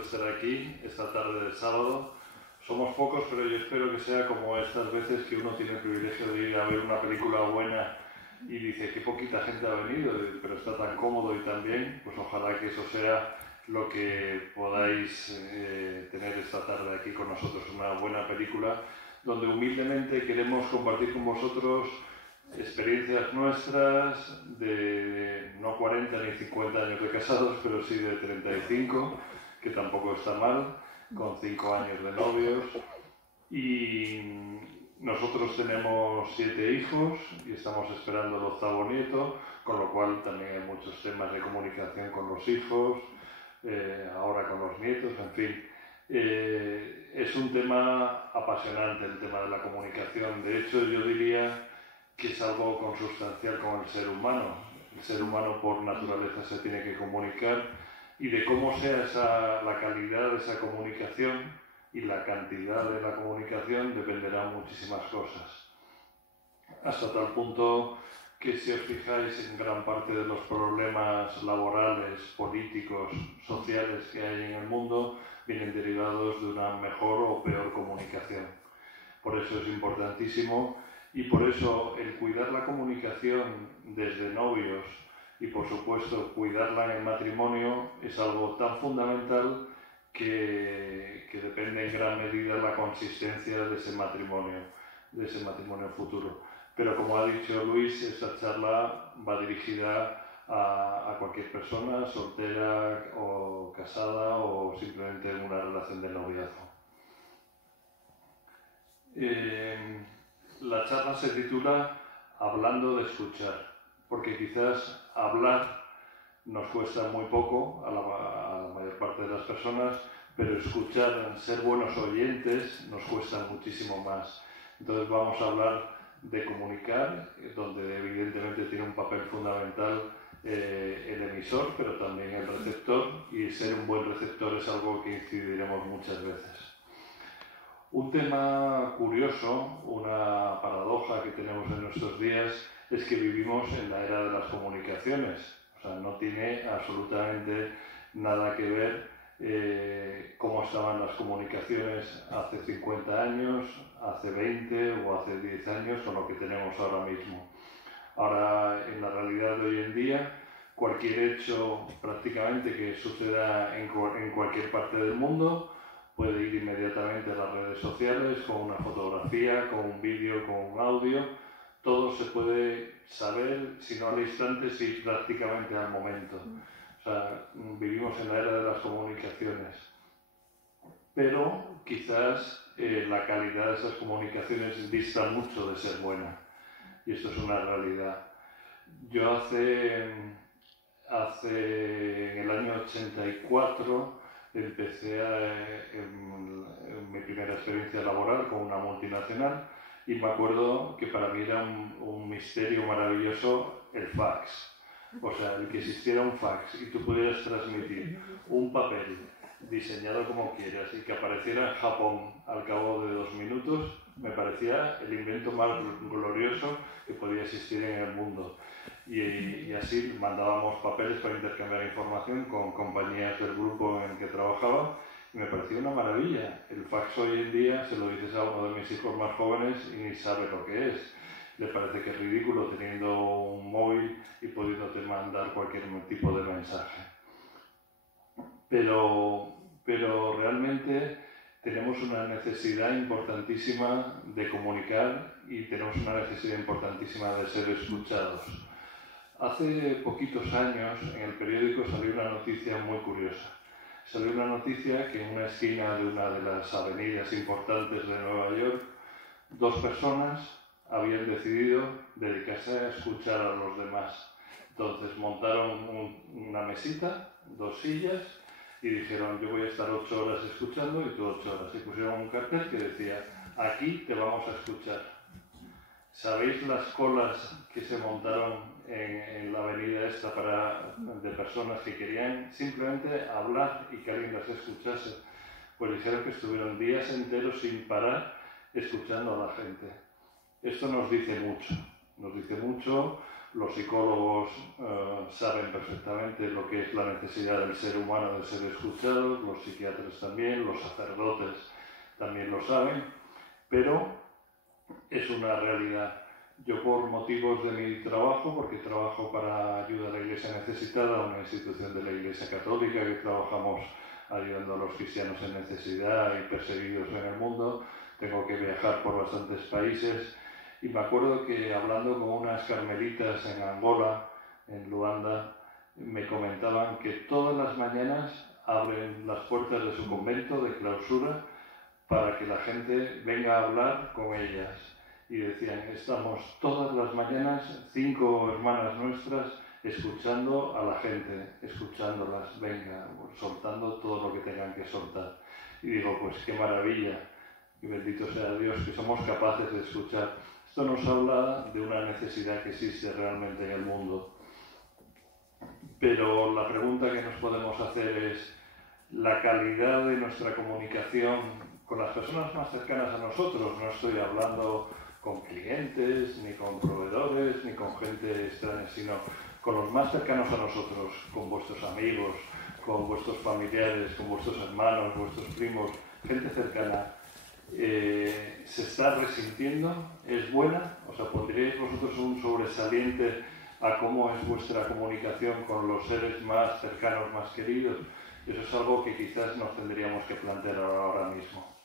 por estar aquí esta tarde de sábado. Somos pocos, pero yo espero que sea como estas veces que uno tiene el privilegio de ir a ver una película buena y dice qué poquita gente ha venido, pero está tan cómodo y tan bien. Pues ojalá que eso sea lo que podáis tener esta tarde aquí con nosotros, una buena película donde humildemente queremos compartir con vosotros experiencias nuestras de no 40 ni 50 años de casados, pero sí de 35, que tampoco está mal, con 5 años de novios. Y nosotros tenemos 7 hijos y estamos esperando el 8º nieto, con lo cual también hay muchos temas de comunicación con los hijos, ahora con los nietos, en fin. Es un tema apasionante el tema de la comunicación. De hecho, yo diría que es algo consustancial con el ser humano. El ser humano por naturaleza se tiene que comunicar, y de cómo sea la calidad de esa comunicación y la cantidad de la comunicación dependerán muchísimas cosas. Hasta tal punto que, si os fijáis, en gran parte de los problemas laborales, políticos, sociales que hay en el mundo vienen derivados de una mejor o peor comunicación. Por eso es importantísimo, y por eso el cuidar la comunicación desde novios y, por supuesto, cuidarla en el matrimonio es algo tan fundamental que depende en gran medida la consistencia de ese matrimonio futuro. Pero, como ha dicho Luis, esta charla va dirigida a cualquier persona, soltera o casada o simplemente en una relación de noviazgo. La charla se titula Hablando de escuchar, porque quizás hablar nos cuesta muy poco a la mayor parte de las personas, pero escuchar, ser buenos oyentes, nos cuesta muchísimo más. Entonces vamos a hablar de comunicar, donde evidentemente tiene un papel fundamental el emisor, pero también el receptor, y ser un buen receptor es algo que incidiremos muchas veces. Un tema curioso, una paradoja que tenemos en nuestros días, es que vivimos en la era de las comunicaciones. O sea, no tiene absolutamente nada que ver cómo estaban las comunicaciones hace 50 años, hace 20 o hace 10 años con lo que tenemos ahora mismo. Ahora, en la realidad de hoy en día, cualquier hecho prácticamente que suceda en cualquier parte del mundo puede ir inmediatamente a las redes sociales con una fotografía, con un vídeo, con un audio. Todo se puede saber, si no al instante, sí prácticamente al momento. O sea, vivimos en la era de las comunicaciones. Pero quizás la calidad de esas comunicaciones dista mucho de ser buena. Y esto es una realidad. Yo en el año 84 empecé en mi primera experiencia laboral con una multinacional, y me acuerdo que para mí era un misterio maravilloso el fax. O sea, el que existiera un fax y tú pudieras transmitir un papel diseñado como quieras y que apareciera en Japón al cabo de 2 minutos, me parecía el invento más glorioso que podía existir en el mundo. Y así mandábamos papeles para intercambiar información con compañías del grupo en el que trabajaba, y me pareció una maravilla. El fax hoy en día se lo dices a uno de mis hijos más jóvenes y ni sabe lo que es. Le parece que es ridículo teniendo un móvil y pudiéndote mandar cualquier tipo de mensaje. Pero realmente tenemos una necesidad importantísima de comunicar y tenemos una necesidad importantísima de ser escuchados. Hace poquitos años en el periódico salió una noticia muy curiosa. Salió una noticia que en una esquina de una de las avenidas importantes de Nueva York, 2 personas habían decidido dedicarse a escuchar a los demás. Entonces montaron una mesita, 2 sillas, y dijeron: yo voy a estar 8 horas escuchando y tú 8 horas. Y pusieron un cartel que decía: aquí te vamos a escuchar. ¿Sabéis las colas que se montaron en la avenida esta de personas que querían simplemente hablar y que alguien las escuchase? Pues dijeron que estuvieron días enteros sin parar escuchando a la gente. Esto nos dice mucho Los psicólogos saben perfectamente lo que es la necesidad del ser humano de ser escuchado, los psiquiatras también, los sacerdotes también lo saben, pero es una realidad. Yo, por motivos de mi trabajo, porque trabajo para Ayuda a la Iglesia Necesitada, una institución de la Iglesia Católica que trabajamos ayudando a los cristianos en necesidad y perseguidos en el mundo, tengo que viajar por bastantes países y me acuerdo que hablando con unas carmelitas en Angola, en Luanda, me comentaban que todas las mañanas abren las puertas de su convento de clausura para que la gente venga a hablar con ellas. Y decían, estamos todas las mañanas, 5 hermanas nuestras, escuchando a la gente, escuchándolas, venga, soltando todo lo que tengan que soltar. Y digo, pues qué maravilla, y bendito sea Dios, que somos capaces de escuchar. Esto nos habla de una necesidad que existe realmente en el mundo. Pero la pregunta que nos podemos hacer es, la calidad de nuestra comunicación con las personas más cercanas a nosotros, no estoy hablando con clientes, ni con proveedores, ni con gente extraña, sino con los más cercanos a nosotros, con vuestros amigos, con vuestros familiares, con vuestros hermanos, vuestros primos, gente cercana, ¿se está resintiendo? ¿Es buena? O sea, ¿pondríais vosotros un sobresaliente a cómo es vuestra comunicación con los seres más cercanos, más queridos? Eso es algo que quizás nos tendríamos que plantear ahora mismo.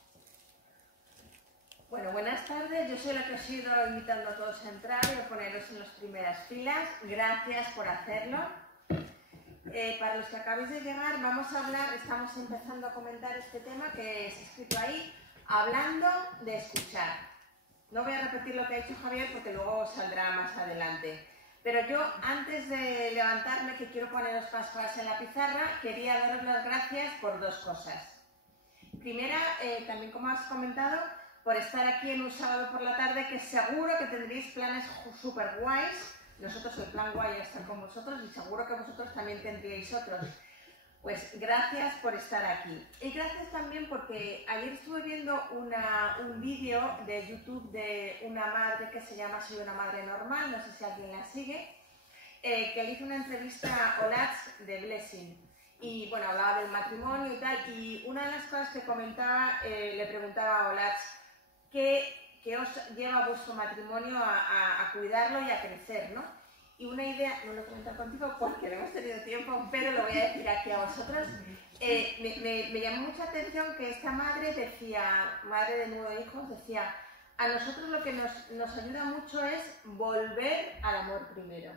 Bueno, buenas tardes. Yo soy la que os he ido invitando a todos a entrar y a poneros en las primeras filas. Gracias por hacerlo. Para los que acabéis de llegar, vamos a hablar, estamos empezando a comentar este tema que es escrito ahí, hablando de escuchar. No voy a repetir lo que ha dicho Javier porque luego saldrá más adelante. Pero yo, antes de levantarme, que quiero poneros más cosas en la pizarra, quería daros las gracias por 2 cosas. Primera, también como has comentado, por estar aquí en un sábado por la tarde, que seguro que tendréis planes súper guays. Nosotros el plan guay es estar con vosotros y seguro que vosotros también tendríais otros. Pues gracias por estar aquí. Y gracias también porque ayer estuve viendo un vídeo de YouTube de una madre que se llama Soy una madre normal, no sé si alguien la sigue, que le hizo una entrevista a Olatz de Blessing. Y bueno, hablaba del matrimonio y tal, y una de las cosas que comentaba, le preguntaba a Olatz, ¿qué os lleva a vuestro matrimonio a cuidarlo y a crecer, ¿no? Y una idea, no lo he comentado contigo porque no hemos tenido tiempo, pero lo voy a decir aquí a vosotros. Me llamó mucha atención que esta madre decía, madre de 9 hijos, decía, a nosotros lo que nos ayuda mucho es volver al amor primero.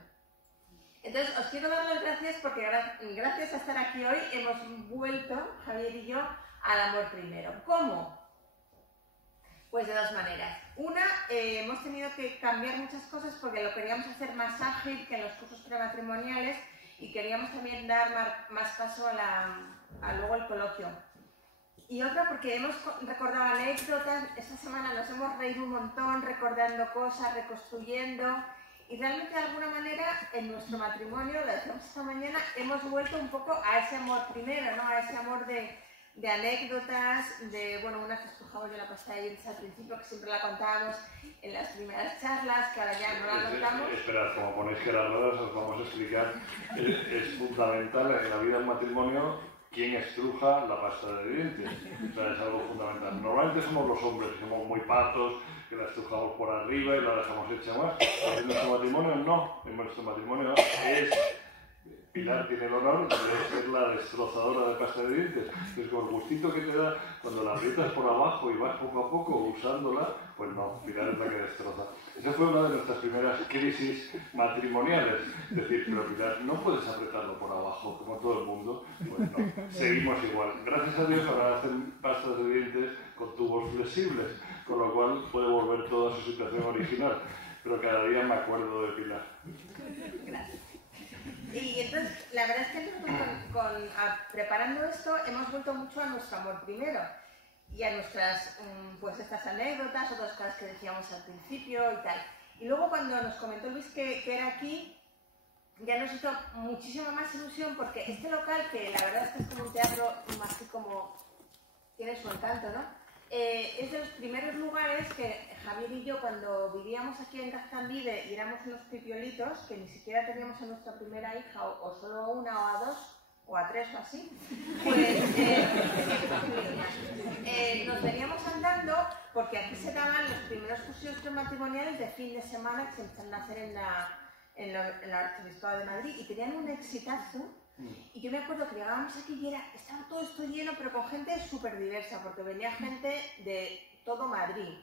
Entonces, os quiero dar las gracias porque gracias a estar aquí hoy hemos vuelto, Javier y yo, al amor primero. ¿Cómo? Pues de 2 maneras. Una, hemos tenido que cambiar muchas cosas porque lo queríamos hacer más ágil que en los cursos prematrimoniales y queríamos también dar más paso a luego el coloquio. Y otra porque hemos recordado anécdotas, esta semana nos hemos reído un montón recordando cosas, reconstruyendo y realmente de alguna manera en nuestro matrimonio, lo decíamos esta mañana, hemos vuelto un poco a ese amor primero, ¿no? A ese amor de anécdotas, de, bueno, una que escojamos yo la pasta de dientes al principio, que siempre la contábamos en las primeras charlas, que ahora ya no la contamos. Esperad, como ponéis que las ruedas os vamos a explicar, es fundamental en la vida del matrimonio quién estruja la pasta de dientes. O sea, es algo fundamental. Normalmente somos los hombres, que somos muy patos, que la estrujamos por arriba y la dejamos hecha más. En nuestro matrimonio no, en nuestro matrimonio es... Pilar tiene el honor de ser la destrozadora de pasta de dientes. Entonces, con el gustito que te da cuando la aprietas por abajo y vas poco a poco usándola, pues no, Pilar es la que destroza. Esa fue una de nuestras primeras crisis matrimoniales. Es decir, pero Pilar, no puedes apretarlo por abajo como todo el mundo. Pues no, seguimos igual. Gracias a Dios ahora hacen pastas de dientes con tubos flexibles, con lo cual puede volver toda su situación original. Pero cada día me acuerdo de Pilar. Gracias. Y entonces, la verdad es que nosotros preparando esto hemos vuelto mucho a nuestro amor primero y a nuestras, pues estas anécdotas, otras cosas que decíamos al principio y tal. Y luego cuando nos comentó Luis que era aquí, ya nos hizo muchísima más ilusión porque este local, que la verdad es que es como un teatro más que como tiene su encanto, ¿no? es de los primeros lugares que Javier y yo, cuando vivíamos aquí en Gaztambide y éramos unos pipiolitos, que ni siquiera teníamos a nuestra primera hija, o solo a una, o a dos, o a tres o así, pues nos veníamos andando porque aquí se daban los primeros cursos prematrimoniales de fin de semana que se empezaron a hacer en el Arzobispado de Madrid y tenían un exitazo. Y yo me acuerdo que llegábamos aquí y estaba todo esto lleno, pero con gente súper diversa, porque venía gente de todo Madrid,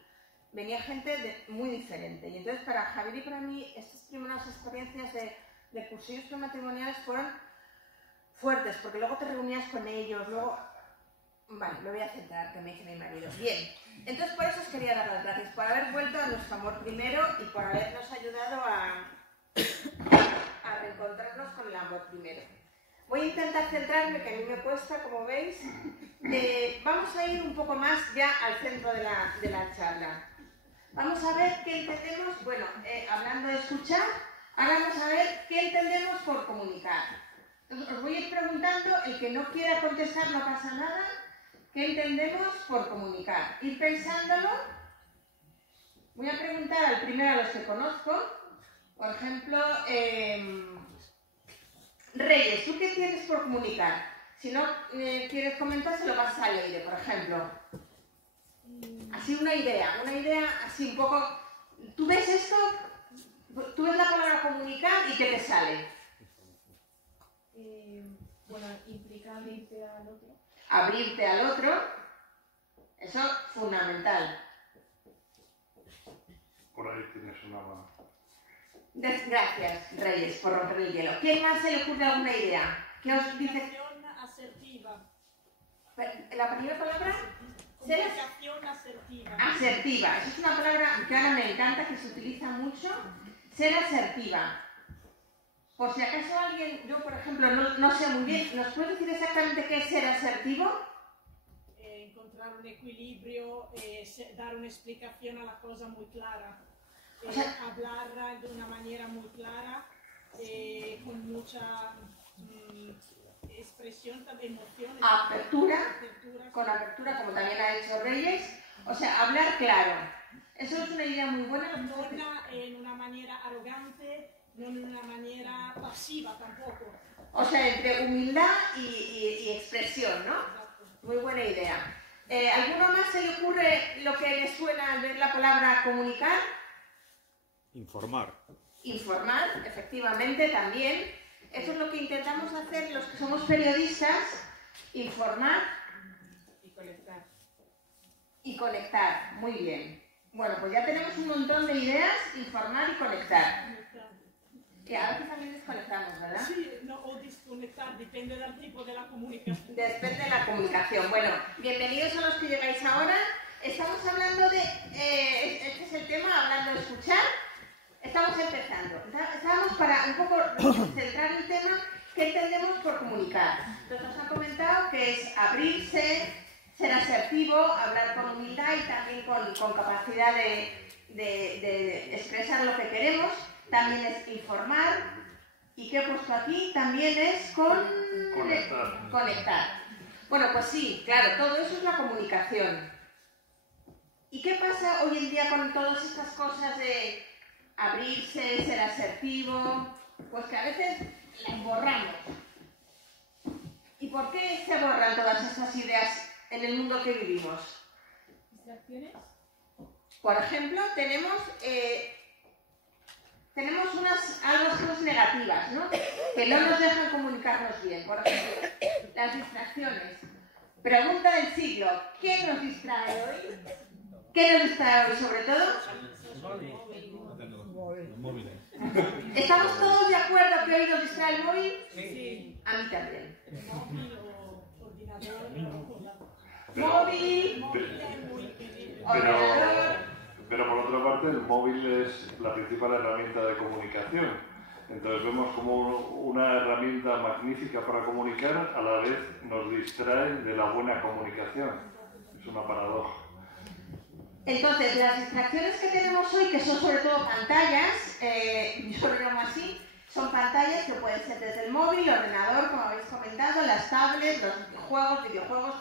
venía gente muy diferente. Y entonces para Javier y para mí estas primeras experiencias de cursillos prematrimoniales fueron fuertes, porque luego te reunías con ellos, luego... Vale, me voy a centrar, que me dice mi marido. Bien, entonces por eso os quería dar las gracias, por haber vuelto a nuestro amor primero y por habernos ayudado a reencontrarnos con el amor primero. Voy a intentar centrarme, que a mí me cuesta, como veis. Vamos a ir un poco más ya al centro de la charla. Vamos a ver qué entendemos, bueno, hablando de escuchar, ahora vamos a ver qué entendemos por comunicar. Entonces, os voy a ir preguntando, el que no quiera contestar no pasa nada, ¿qué entendemos por comunicar? Ir pensándolo. Voy a preguntar primero a los que conozco, por ejemplo, Reyes, ¿tú qué tienes por comunicar? Si no quieres comentar, se lo pasas a Leire, por ejemplo. Así una idea así un poco... ¿Tú ves esto? ¿Tú ves la palabra comunicar y qué te sale? Bueno, implica abrirte al otro. Abrirte al otro, eso es fundamental. Por ahí tienes una mano. Gracias, Reyes, por romper el hielo. ¿Quién más se le ocurre alguna idea? ¿Qué os dice? Comunicación asertiva. ¿La primera palabra? Comunicación asertiva. Asertiva. Esa es una palabra que ahora me encanta, que se utiliza mucho. Ser asertiva. Por si acaso alguien, yo por ejemplo, no sé muy bien, ¿nos puedes decir exactamente qué es ser asertivo? Encontrar un equilibrio, dar una explicación a la cosa muy clara. O sea, hablar de una manera muy clara, con mucha expresión, también emociones. Apertura, con apertura, como también ha hecho Reyes. O sea, hablar claro. Eso es una idea muy buena. No en una manera arrogante, no en una manera pasiva tampoco. O sea, entre humildad y expresión, ¿no? Exacto. Muy buena idea. ¿Alguno más se le ocurre lo que le suena al ver la palabra comunicar? Informar. Informar, efectivamente, también. Eso es lo que intentamos hacer los que somos periodistas, informar Y conectar. y conectar. Muy bien. Bueno, pues ya tenemos un montón de ideas, informar y conectar. Que a veces también desconectamos, ¿verdad? Sí, no, o desconectar, depende del tipo de la comunicación. Depende de la comunicación. Bueno, bienvenidos a los que llegáis ahora. Estamos hablando de... este es el tema, hablando de escuchar. Estamos empezando. Estábamos para un poco centrar el tema, ¿qué entendemos por comunicar? Entonces nos han comentado que es abrirse, ser asertivo, hablar con humildad y también con capacidad de expresar lo que queremos. También es informar. ¿Y qué he puesto aquí? También es conectar. Bueno, pues sí, claro, todo eso es la comunicación. ¿Y qué pasa hoy en día con todas estas cosas de abrirse, ser asertivo? Pues que a veces las borramos. ¿Y por qué se borran todas estas ideas en el mundo que vivimos? ¿Distracciones? Por ejemplo, tenemos algunas cosas negativas, ¿no? Que no nos dejan comunicarnos bien. Por ejemplo, las distracciones. Pregunta del siglo, ¿qué nos distrae hoy? ¿Qué nos distrae hoy sobre todo? Los móviles. ¿Estamos todos de acuerdo que hoy nos distrae el móvil? Sí. A mí también. Móvil o ordenador. Móvil, ordenador. Pero por otra parte, el móvil es la principal herramienta de comunicación. Entonces vemos como una herramienta magnífica para comunicar, a la vez nos distrae de la buena comunicación. Es una paradoja. Entonces, las distracciones que tenemos hoy, que son sobre todo pantallas, yo lo llamo así, son pantallas que pueden ser desde el móvil, el ordenador, como habéis comentado, las tablets, los juegos, videojuegos,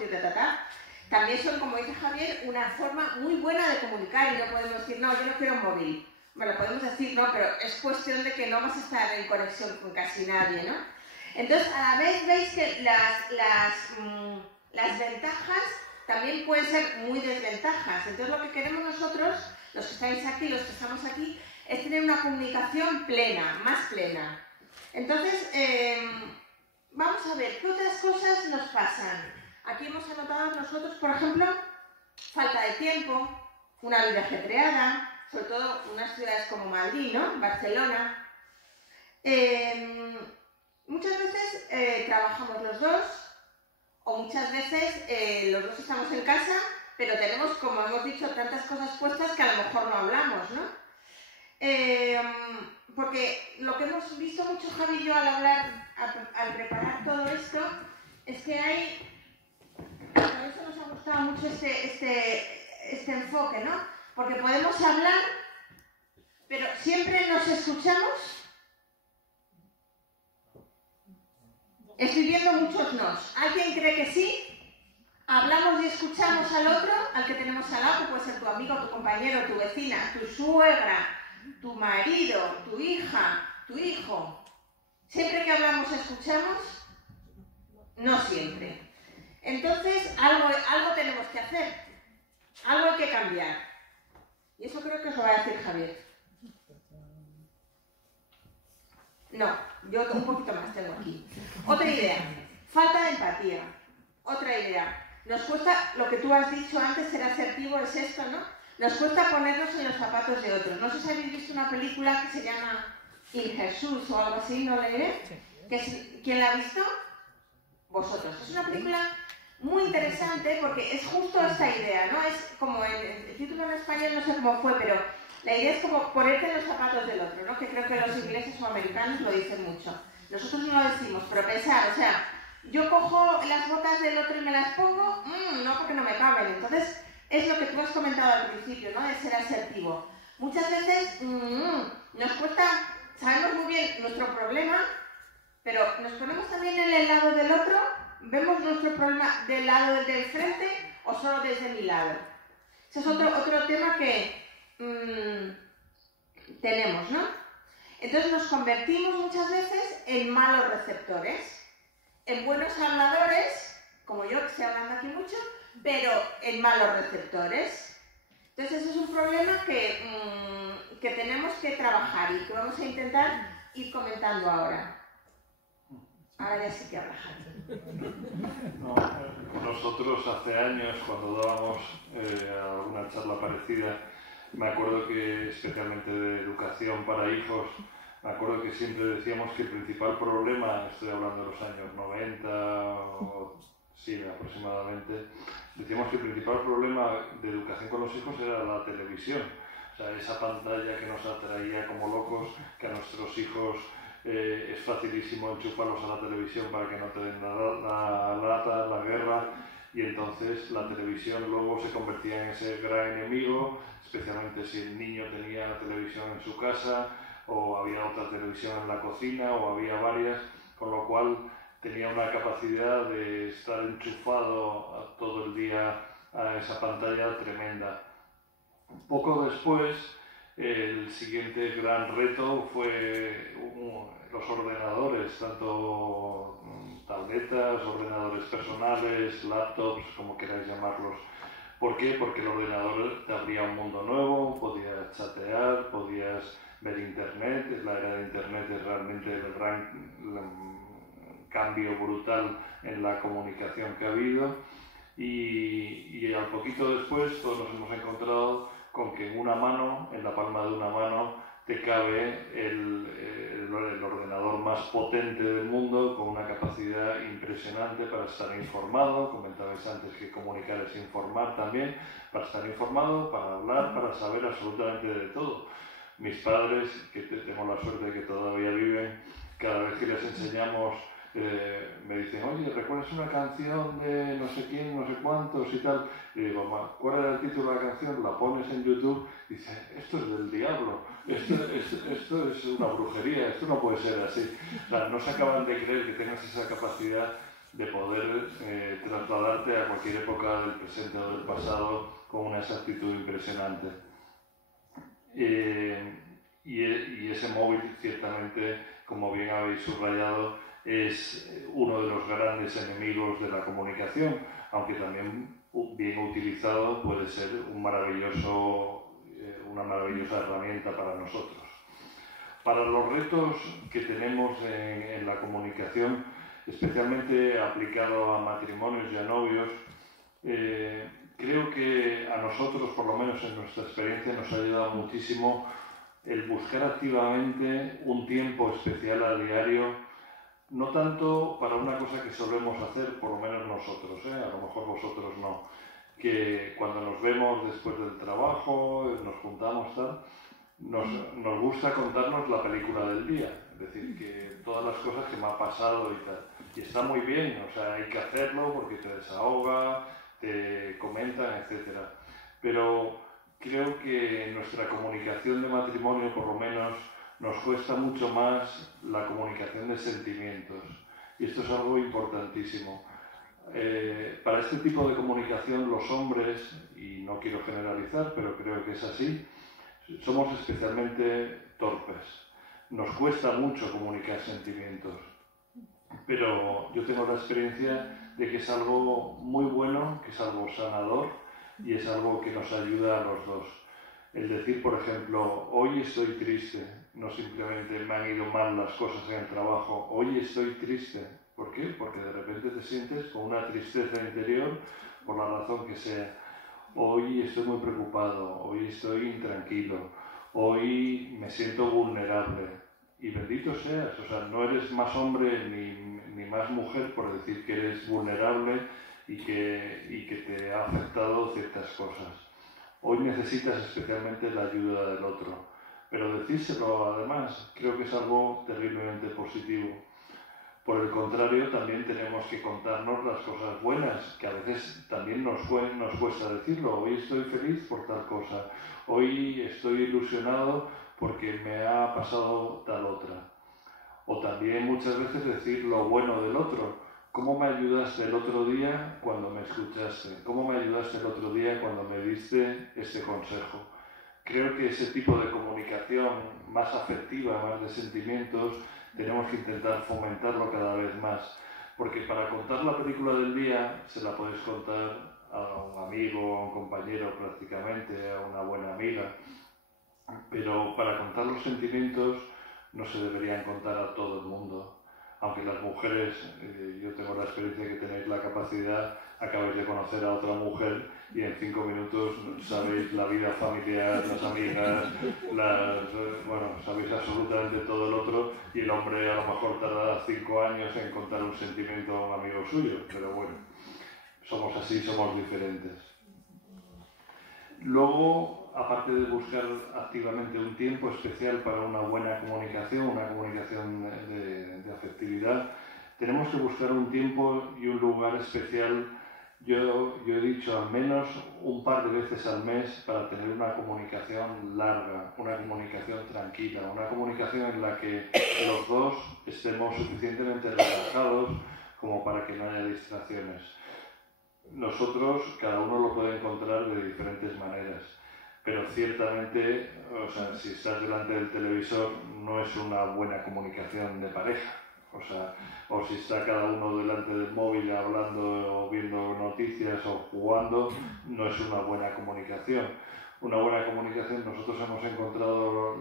también son, como dice Javier, una forma muy buena de comunicar y no podemos decir, no, yo no quiero un móvil. Bueno, podemos decir, no, pero es cuestión de que no vas a estar en conexión con casi nadie, ¿no? Entonces, a la vez veis que las ventajas también pueden ser muy desventajas. Entonces, lo que queremos nosotros, los que estáis aquí, los que estamos aquí, es tener una comunicación plena, más plena. Entonces, vamos a ver, ¿qué otras cosas nos pasan? Aquí hemos anotado nosotros, por ejemplo, falta de tiempo, una vida ajetreada, sobre todo unas ciudades como Madrid, ¿no? Barcelona. Muchas veces trabajamos los dos, o muchas veces los dos estamos en casa, pero tenemos, como hemos dicho, tantas cosas puestas que a lo mejor no hablamos, ¿no? Porque lo que hemos visto mucho Javi y yo al hablar, al preparar todo esto, es que hay... Por eso nos ha gustado mucho este enfoque, ¿no? Porque podemos hablar, pero siempre nos escuchamos. Estoy viendo muchos nos. ¿Alguien cree que sí? Hablamos y escuchamos al otro, al que tenemos al lado, que puede ser tu amigo, tu compañero, tu vecina, tu suegra, tu marido, tu hija, tu hijo. Siempre que hablamos, escuchamos. No siempre. Entonces, algo tenemos que hacer. Algo hay que cambiar. Y eso creo que os lo va a decir Javier. No, yo un poquito más tengo aquí. Otra idea. Falta de empatía. Otra idea. Nos cuesta, lo que tú has dicho antes, ser asertivo es esto, ¿no? Nos cuesta ponernos en los zapatos de otros. No sé si habéis visto una película que se llama In Jesús o algo así, ¿no la diré? ¿Quién la ha visto? Vosotros. Es una película muy interesante porque es justo esta idea, ¿no? Es como el título en español, no sé cómo fue, pero la idea es como ponerte en los zapatos del otro, ¿no? Que creo que los ingleses o americanos lo dicen mucho. Nosotros no lo decimos, pero pensar, o sea, yo cojo las botas del otro y me las pongo, no, porque no me caben. Entonces, es lo que tú has comentado al principio, ¿no? De ser asertivo. Muchas veces nos cuesta, sabemos muy bien nuestro problema, pero nos ponemos también en el lado del otro. ¿Vemos nuestro problema del lado del frente o solo desde mi lado? Ese es otro tema que tenemos, ¿no? Entonces nos convertimos muchas veces en malos receptores, en buenos habladores, como yo que estoy hablando aquí mucho, pero en malos receptores. Entonces ese es un problema que tenemos que trabajar y que vamos a intentar ir comentando ahora. Ahora ya sí que habla Javi. No, nosotros hace años, cuando dábamos alguna charla parecida, me acuerdo que, especialmente de educación para hijos, me acuerdo que siempre decíamos que el principal problema, estoy hablando de los años 90 o sí, aproximadamente, decíamos que el principal problema de educación con los hijos era la televisión. O sea, esa pantalla que nos atraía como locos, que a nuestros hijos es facilísimo enchufarlos a la televisión para que no te den la lata, la guerra, y entonces la televisión luego se convertía en ese gran enemigo, especialmente si el niño tenía la televisión en su casa o había otra televisión en la cocina o había varias, con lo cual tenía una capacidad de estar enchufado todo el día a esa pantalla tremenda. Poco después, el siguiente gran reto fue los ordenadores, tanto tabletas, ordenadores personales, laptops, como queráis llamarlos. ¿Por qué? Porque el ordenador te abría un mundo nuevo, podías chatear, podías ver internet. La era de internet es realmente el gran cambio brutal en la comunicación que ha habido. Y al poquito después todos nos hemos encontrado con que en una mano, en la palma de una mano, te cabe el ordenador más potente del mundo, con una capacidad impresionante para estar informado. Comentabais antes que comunicar es informar también, para estar informado, para hablar, para saber absolutamente de todo. Mis padres, que tengo la suerte de que todavía viven, cada vez que les enseñamos, me dicen, oye, ¿recuerdas una canción de no sé quién, no sé cuántos y tal? Y digo, ¿cuál era el título de la canción? La pones en YouTube y dices, esto es del diablo, esto es una brujería, esto no puede ser así. O sea, no se acaban de creer que tengas esa capacidad de poder trasladarte a cualquier época del presente o del pasado con una exactitud impresionante. Y ese móvil, ciertamente, como bien habéis subrayado, es uno de los grandes enemigos de la comunicación, aunque también bien utilizado puede ser una maravillosa herramienta para nosotros. Para los retos que tenemos en la comunicación, especialmente aplicado a matrimonios y a novios, creo que a nosotros, por lo menos en nuestra experiencia, nos ha ayudado muchísimo el buscar activamente un tiempo especial a diario, no tanto para una cosa que solemos hacer, por lo menos nosotros, a lo mejor vosotros no, que cuando nos vemos después del trabajo, nos juntamos, tal, nos gusta contarnos la película del día, es decir, que todas las cosas que me ha pasado y tal. Y está muy bien, o sea, hay que hacerlo porque te desahoga, te comentan, etc. Pero creo que en nuestra comunicación de matrimonio, por lo menos, nos cuesta mucho más la comunicación de sentimientos. Y esto es algo importantísimo. Para este tipo de comunicación, los hombres, y no quiero generalizar, pero creo que es así, somos especialmente torpes. Nos cuesta mucho comunicar sentimientos. Pero yo tengo la experiencia de que es algo muy bueno, que es algo sanador y es algo que nos ayuda a los dos. El decir, por ejemplo, hoy estoy triste, no simplemente me han ido mal las cosas en el trabajo, hoy estoy triste. ¿Por qué? Porque de repente te sientes con una tristeza interior por la razón que sea. Hoy estoy muy preocupado, hoy estoy intranquilo, hoy me siento vulnerable. Y bendito seas, o sea, no eres más hombre ni más mujer por decir que eres vulnerable y que te ha afectado ciertas cosas. Hoy necesitas especialmente la ayuda del otro, pero decírselo además creo que es algo terriblemente positivo. Por el contrario, también tenemos que contarnos las cosas buenas, que a veces también nos cuesta decirlo. Hoy estoy feliz por tal cosa, hoy estoy ilusionado porque me ha pasado tal otra. O también muchas veces decir lo bueno del otro. ¿Cómo me ayudaste el otro día cuando me escuchaste? ¿Cómo me ayudaste el otro día cuando me diste este consejo? Creo que ese tipo de comunicación más afectiva, más de sentimientos, tenemos que intentar fomentarlo cada vez más. Porque para contar la película del día se la puedes contar a un amigo, a un compañero prácticamente, a una buena amiga. Pero para contar los sentimientos no se deberían contar a todo el mundo. Aunque las mujeres, yo tengo la experiencia que tenéis la capacidad, acabáis de conocer a otra mujer y en 5 minutos sabéis la vida familiar, las amigas, sabéis absolutamente todo el otro, y el hombre a lo mejor tardará 5 años en contar un sentimiento a un amigo suyo, pero bueno, somos así, somos diferentes. Luego, aparte de buscar activamente un tiempo especial para una buena comunicación, una comunicación de afectividad, tenemos que buscar un tiempo y un lugar especial. Yo he dicho al menos un par de veces al mes para tener una comunicación larga, una comunicación tranquila, una comunicación en la que los dos estemos suficientemente relajados como para que no haya distracciones. Nosotros, cada uno lo puede encontrar de diferentes maneras, pero ciertamente, o sea, si estás delante del televisor no es una buena comunicación de pareja, o si está cada uno delante del móvil hablando o viendo noticias o jugando, no es una buena comunicación. Una buena comunicación, nosotros hemos encontrado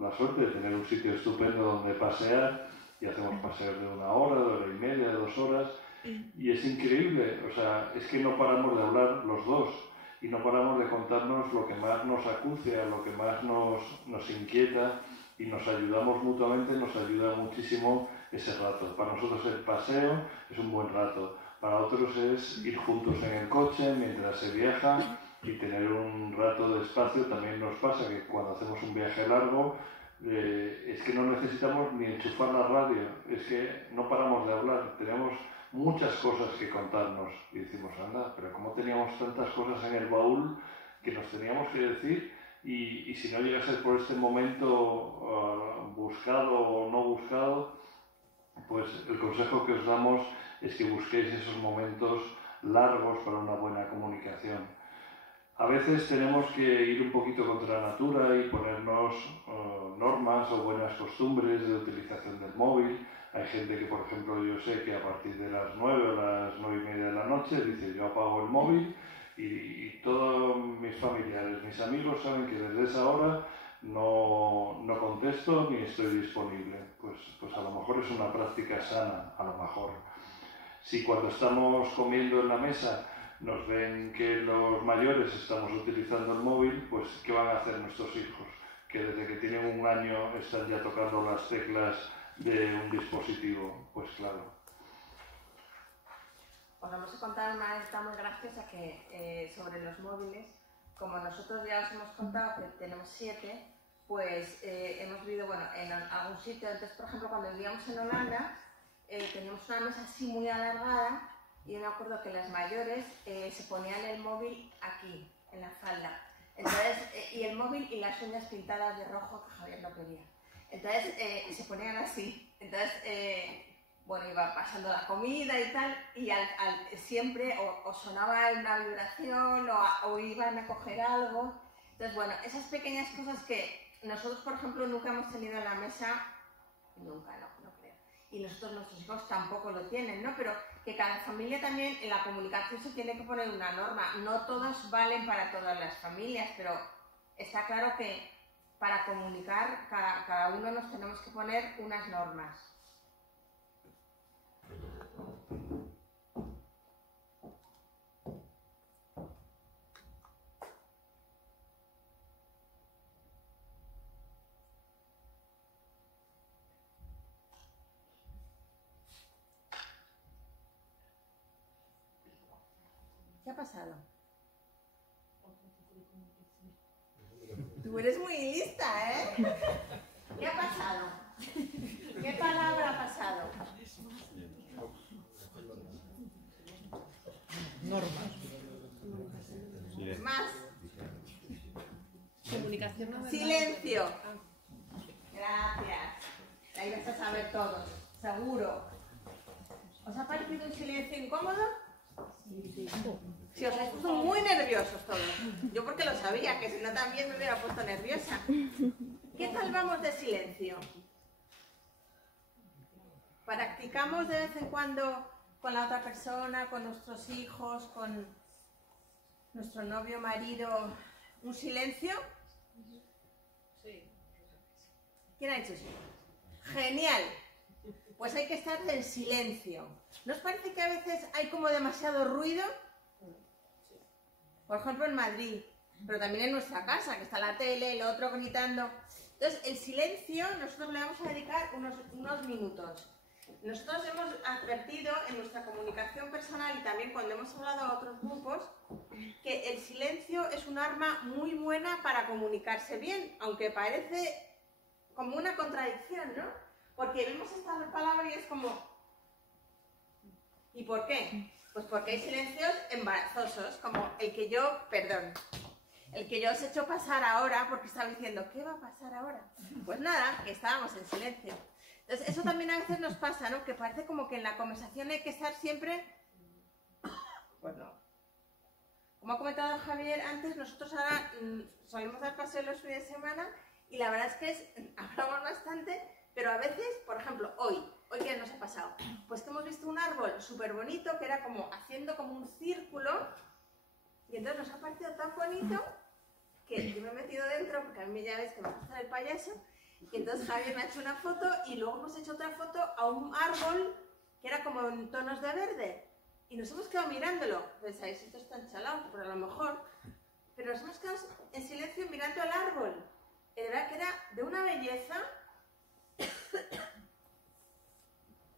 la suerte de tener un sitio estupendo donde pasear, y hacemos paseos de 1 hora, de 1 hora y media, de 2 horas, y es increíble, o sea, es que no paramos de hablar los dos y no paramos de contarnos lo que más nos acucia, lo que más nos inquieta, y nos ayudamos mutuamente, nos ayuda muchísimo ese rato. Para nosotros el paseo es un buen rato, para otros es ir juntos en el coche mientras se viaja y tener un rato de espacio. También nos pasa que cuando hacemos un viaje largo es que no necesitamos ni enchufar la radio, es que no paramos de hablar, tenemos muchas cosas que contarnos y decimos, anda, pero ¿cómo teníamos tantas cosas en el baúl que nos teníamos que decir? Y si no llega a ser por este momento buscado o no buscado, pues el consejo que os damos es que busquéis esos momentos largos para una buena comunicación. A veces tenemos que ir un poquito contra la natura y ponernos normas o buenas costumbres de utilización del móvil. Hay gente que, por ejemplo, yo sé que a partir de las 9 o las 9:30 de la noche dice yo apago el móvil y todos mis familiares, mis amigos saben que desde esa hora no contesto ni estoy disponible. Pues a lo mejor es una práctica sana, a lo mejor. Si cuando estamos comiendo en la mesa nos ven que los mayores estamos utilizando el móvil, pues ¿qué van a hacer nuestros hijos? Que desde que tienen 1 año están ya tocando las teclas de un dispositivo. Pues claro. Os vamos a contar una anécdota muy graciosa que, sobre los móviles. Como nosotros ya os hemos contado que tenemos 7, pues hemos vivido en algún sitio. Entonces, por ejemplo, cuando vivíamos en Holanda, teníamos una mesa así muy alargada y yo me acuerdo que las mayores se ponían el móvil aquí, en la falda. Entonces, y el móvil y las uñas pintadas de rojo que Javier no quería. Entonces se ponían así. Entonces, iba pasando la comida y tal, y siempre o sonaba una vibración o iban a coger algo. Entonces, esas pequeñas cosas que nosotros, por ejemplo, nunca hemos tenido en la mesa, nunca, no creo. Y nuestros hijos tampoco lo tienen, ¿no? Pero que cada familia también, en la comunicación se tiene que poner una norma. No todos valen para todas las familias, pero está claro que para comunicar, cada uno nos tenemos que poner unas normas. ¿Qué ha pasado? Tú eres muy lista, ¿eh? ¿Qué ha pasado? ¿Qué palabra ha pasado? Normas. Más. Comunicación no verbal. Silencio. Gracias. Ahí vais a saber todos, seguro. ¿Os ha parecido un silencio incómodo? Sí, os habéis puesto muy nerviosos todos. Yo porque lo sabía, que si no también me hubiera puesto nerviosa. ¿Qué tal vamos de silencio? ¿Practicamos de vez en cuando con la otra persona, con nuestros hijos, con nuestro novio, marido, un silencio? Sí. ¿Quién ha dicho sí? Genial. Pues hay que estar en silencio. ¿No os parece que a veces hay como demasiado ruido? Por ejemplo en Madrid, pero también en nuestra casa, que está la tele, el otro gritando. Entonces, el silencio nosotros le vamos a dedicar unos minutos. Nosotros hemos advertido en nuestra comunicación personal y también cuando hemos hablado a otros grupos que el silencio es un arma muy buena para comunicarse bien, aunque parece como una contradicción, ¿no? Porque vemos esta palabra y es como... ¿Y por qué? Pues porque hay silencios embarazosos, como el que yo os he hecho pasar ahora, porque estaba diciendo, ¿qué va a pasar ahora? Pues nada, que estábamos en silencio. Entonces, eso también a veces nos pasa, ¿no? Que parece como que en la conversación hay que estar siempre... Pues no. Como ha comentado Javier antes, nosotros ahora solemos dar paseo los fines de semana y la verdad es que hablamos bastante, pero a veces, por ejemplo, hoy ¿qué nos ha pasado? Pues que hemos visto un árbol súper bonito que era como haciendo como un círculo y entonces nos ha parecido tan bonito que yo me he metido dentro porque a mí ya ves que me gusta el payaso y entonces Javier me ha hecho una foto y luego hemos hecho otra foto a un árbol que era como en tonos de verde y nos hemos quedado mirándolo. Pensáis, esto está enchalado, pero a lo mejor, pero nos hemos quedado en silencio mirando al árbol. De verdad que era de una belleza.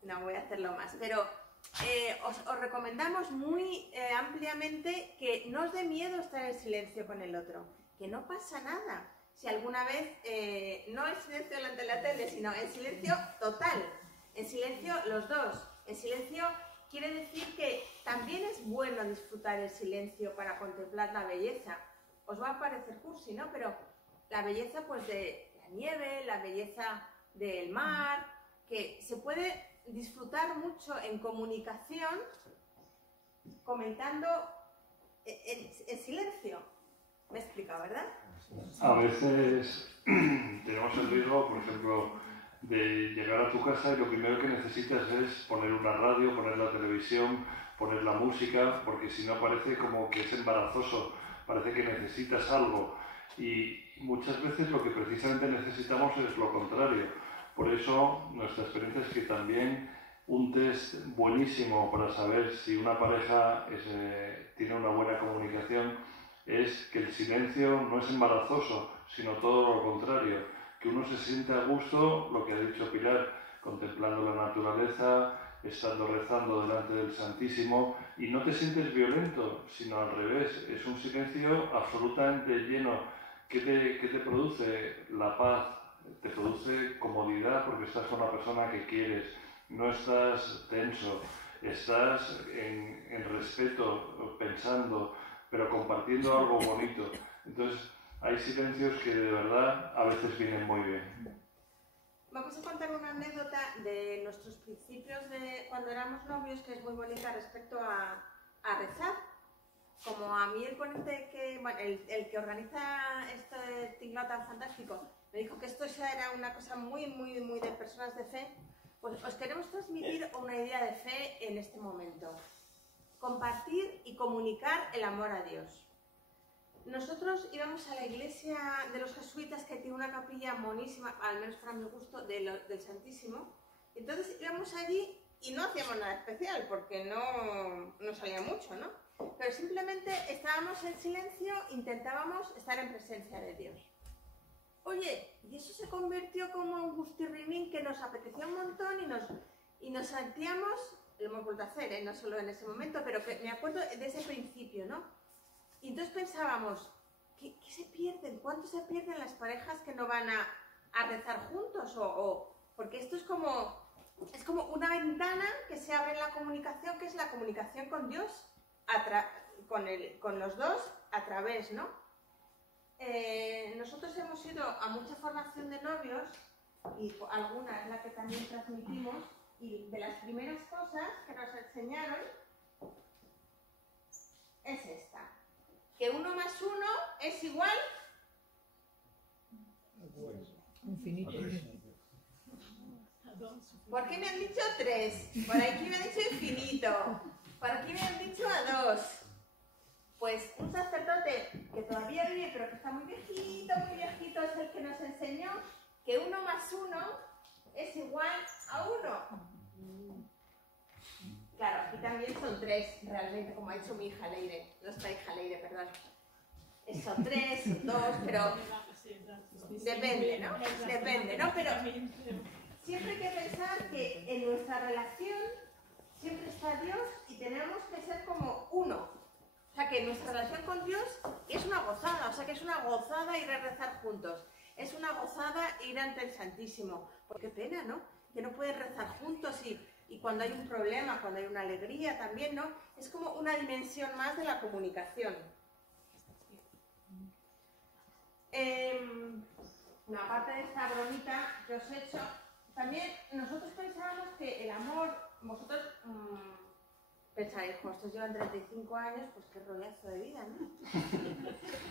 No voy a hacerlo más, pero os recomendamos muy ampliamente que no os dé miedo estar en silencio con el otro, que no pasa nada. Si alguna vez, no en silencio delante de la tele, sino en silencio total, en silencio los dos, en silencio quiere decir que también es bueno disfrutar el silencio para contemplar la belleza. Os va a parecer cursi, ¿no? Pero la belleza pues de la nieve, la belleza del mar, que se puede disfrutar mucho en comunicación comentando en silencio. Me he explicado, ¿verdad? A veces tenemos el riesgo, por ejemplo, de llegar a tu casa y lo primero que necesitas es poner una radio, poner la televisión, poner la música, porque si no parece como que es embarazoso, parece que necesitas algo. Y muchas veces lo que precisamente necesitamos es lo contrario. Por eso nuestra experiencia es que también un test buenísimo para saber si una pareja tiene una buena comunicación es que el silencio no es embarazoso, sino todo lo contrario, que uno se siente a gusto, lo que ha dicho Pilar, contemplando la naturaleza, estando rezando delante del Santísimo, y no te sientes violento, sino al revés, es un silencio absolutamente lleno. ¿Qué te produce? La paz, te produce comodidad porque estás con la persona que quieres, no estás tenso, estás en respeto, pensando, pero compartiendo algo bonito. Entonces, hay silencios que de verdad a veces vienen muy bien. Vamos a contar una anécdota de nuestros principios de cuando éramos novios, que es muy bonita respecto a rezar. Como a mí el ponente el que organiza este tinglado tan fantástico me dijo que esto ya era una cosa muy de personas de fe, pues os queremos transmitir una idea de fe en este momento. Compartir y comunicar el amor a Dios. Nosotros íbamos a la iglesia de los jesuitas, que tiene una capilla monísima, al menos para mi gusto, del Santísimo. Entonces íbamos allí y no hacíamos nada especial, porque no salía mucho, ¿no? Pero simplemente estábamos en silencio, intentábamos estar en presencia de Dios. Oye, y eso se convirtió como un gustirrinín que nos apetecía un montón y nos sentíamos, lo hemos vuelto a hacer, no solo en ese momento, pero que me acuerdo de ese principio, ¿no? Y entonces pensábamos, ¿qué se pierden? ¿Cuánto se pierden las parejas que no van a rezar juntos? Porque esto es como una ventana que se abre en la comunicación, que es la comunicación con Dios, con los dos a través, ¿no? Nosotros hemos ido a mucha formación de novios, y alguna es la que también transmitimos, y de las primeras cosas que nos enseñaron es esta. Que 1 más 1 es igual Infinito. ¿Por qué me han dicho 3? Por aquí me han dicho infinito. Por aquí me han dicho a 2. Pues un sacerdote que todavía vive, pero que está muy viejito, es el que nos enseñó que 1 más 1 es igual a 1. Claro, aquí también son 3, realmente, como ha dicho mi hija Leire, nuestra hija Leire, perdón. Son 3, son 2, pero depende, ¿no? Depende, ¿no? Pero siempre hay que pensar que en nuestra relación siempre está Dios y tenemos que ser como uno. O sea, que nuestra relación con Dios es una gozada, o sea, que es una gozada ir a rezar juntos. Es una gozada ir ante el Santísimo. Porque qué pena, ¿no? Que no pueden rezar juntos y cuando hay un problema, cuando hay una alegría también, ¿no? Es como una dimensión más de la comunicación. Aparte de esta bromita que os he hecho, también nosotros pensábamos que el amor, vosotros pensáis, pues estos llevan 35 años, pues qué rollazo de vida, ¿no?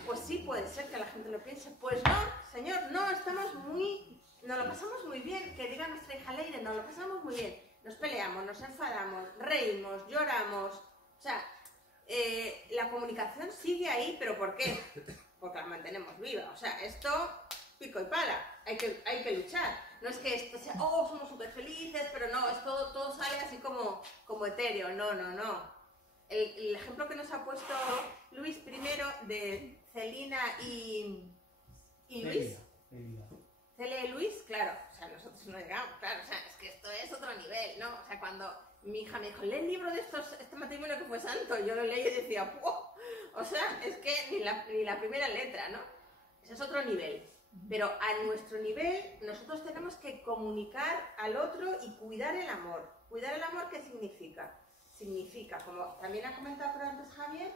Pues sí, puede ser que la gente lo piense. Pues no, señor, no, nos lo pasamos muy bien, que diga nuestra hija Leire, nos lo pasamos muy bien. Nos peleamos, nos enfadamos, reímos, lloramos. O sea, la comunicación sigue ahí, ¿pero por qué? Porque la mantenemos viva. O sea, esto, pico y pala, hay que luchar. No es que esto sea, somos súper felices, pero no, es todo sale así como etéreo. No. El ejemplo que nos ha puesto Luis primero de Celina y Luis. Celia y Luis, claro, o sea, nosotros no llegamos, claro, o sea, es que esto es otro nivel, ¿no? O sea, cuando mi hija me dijo, lee el libro de este matrimonio que fue santo, yo lo leí y decía, ¡puh! O sea, es que ni la primera letra, ¿no? Ese es otro nivel. Pero a nuestro nivel, nosotros tenemos que comunicar al otro y cuidar el amor. ¿Cuidar el amor qué significa? Significa, como también ha comentado por antes Javier,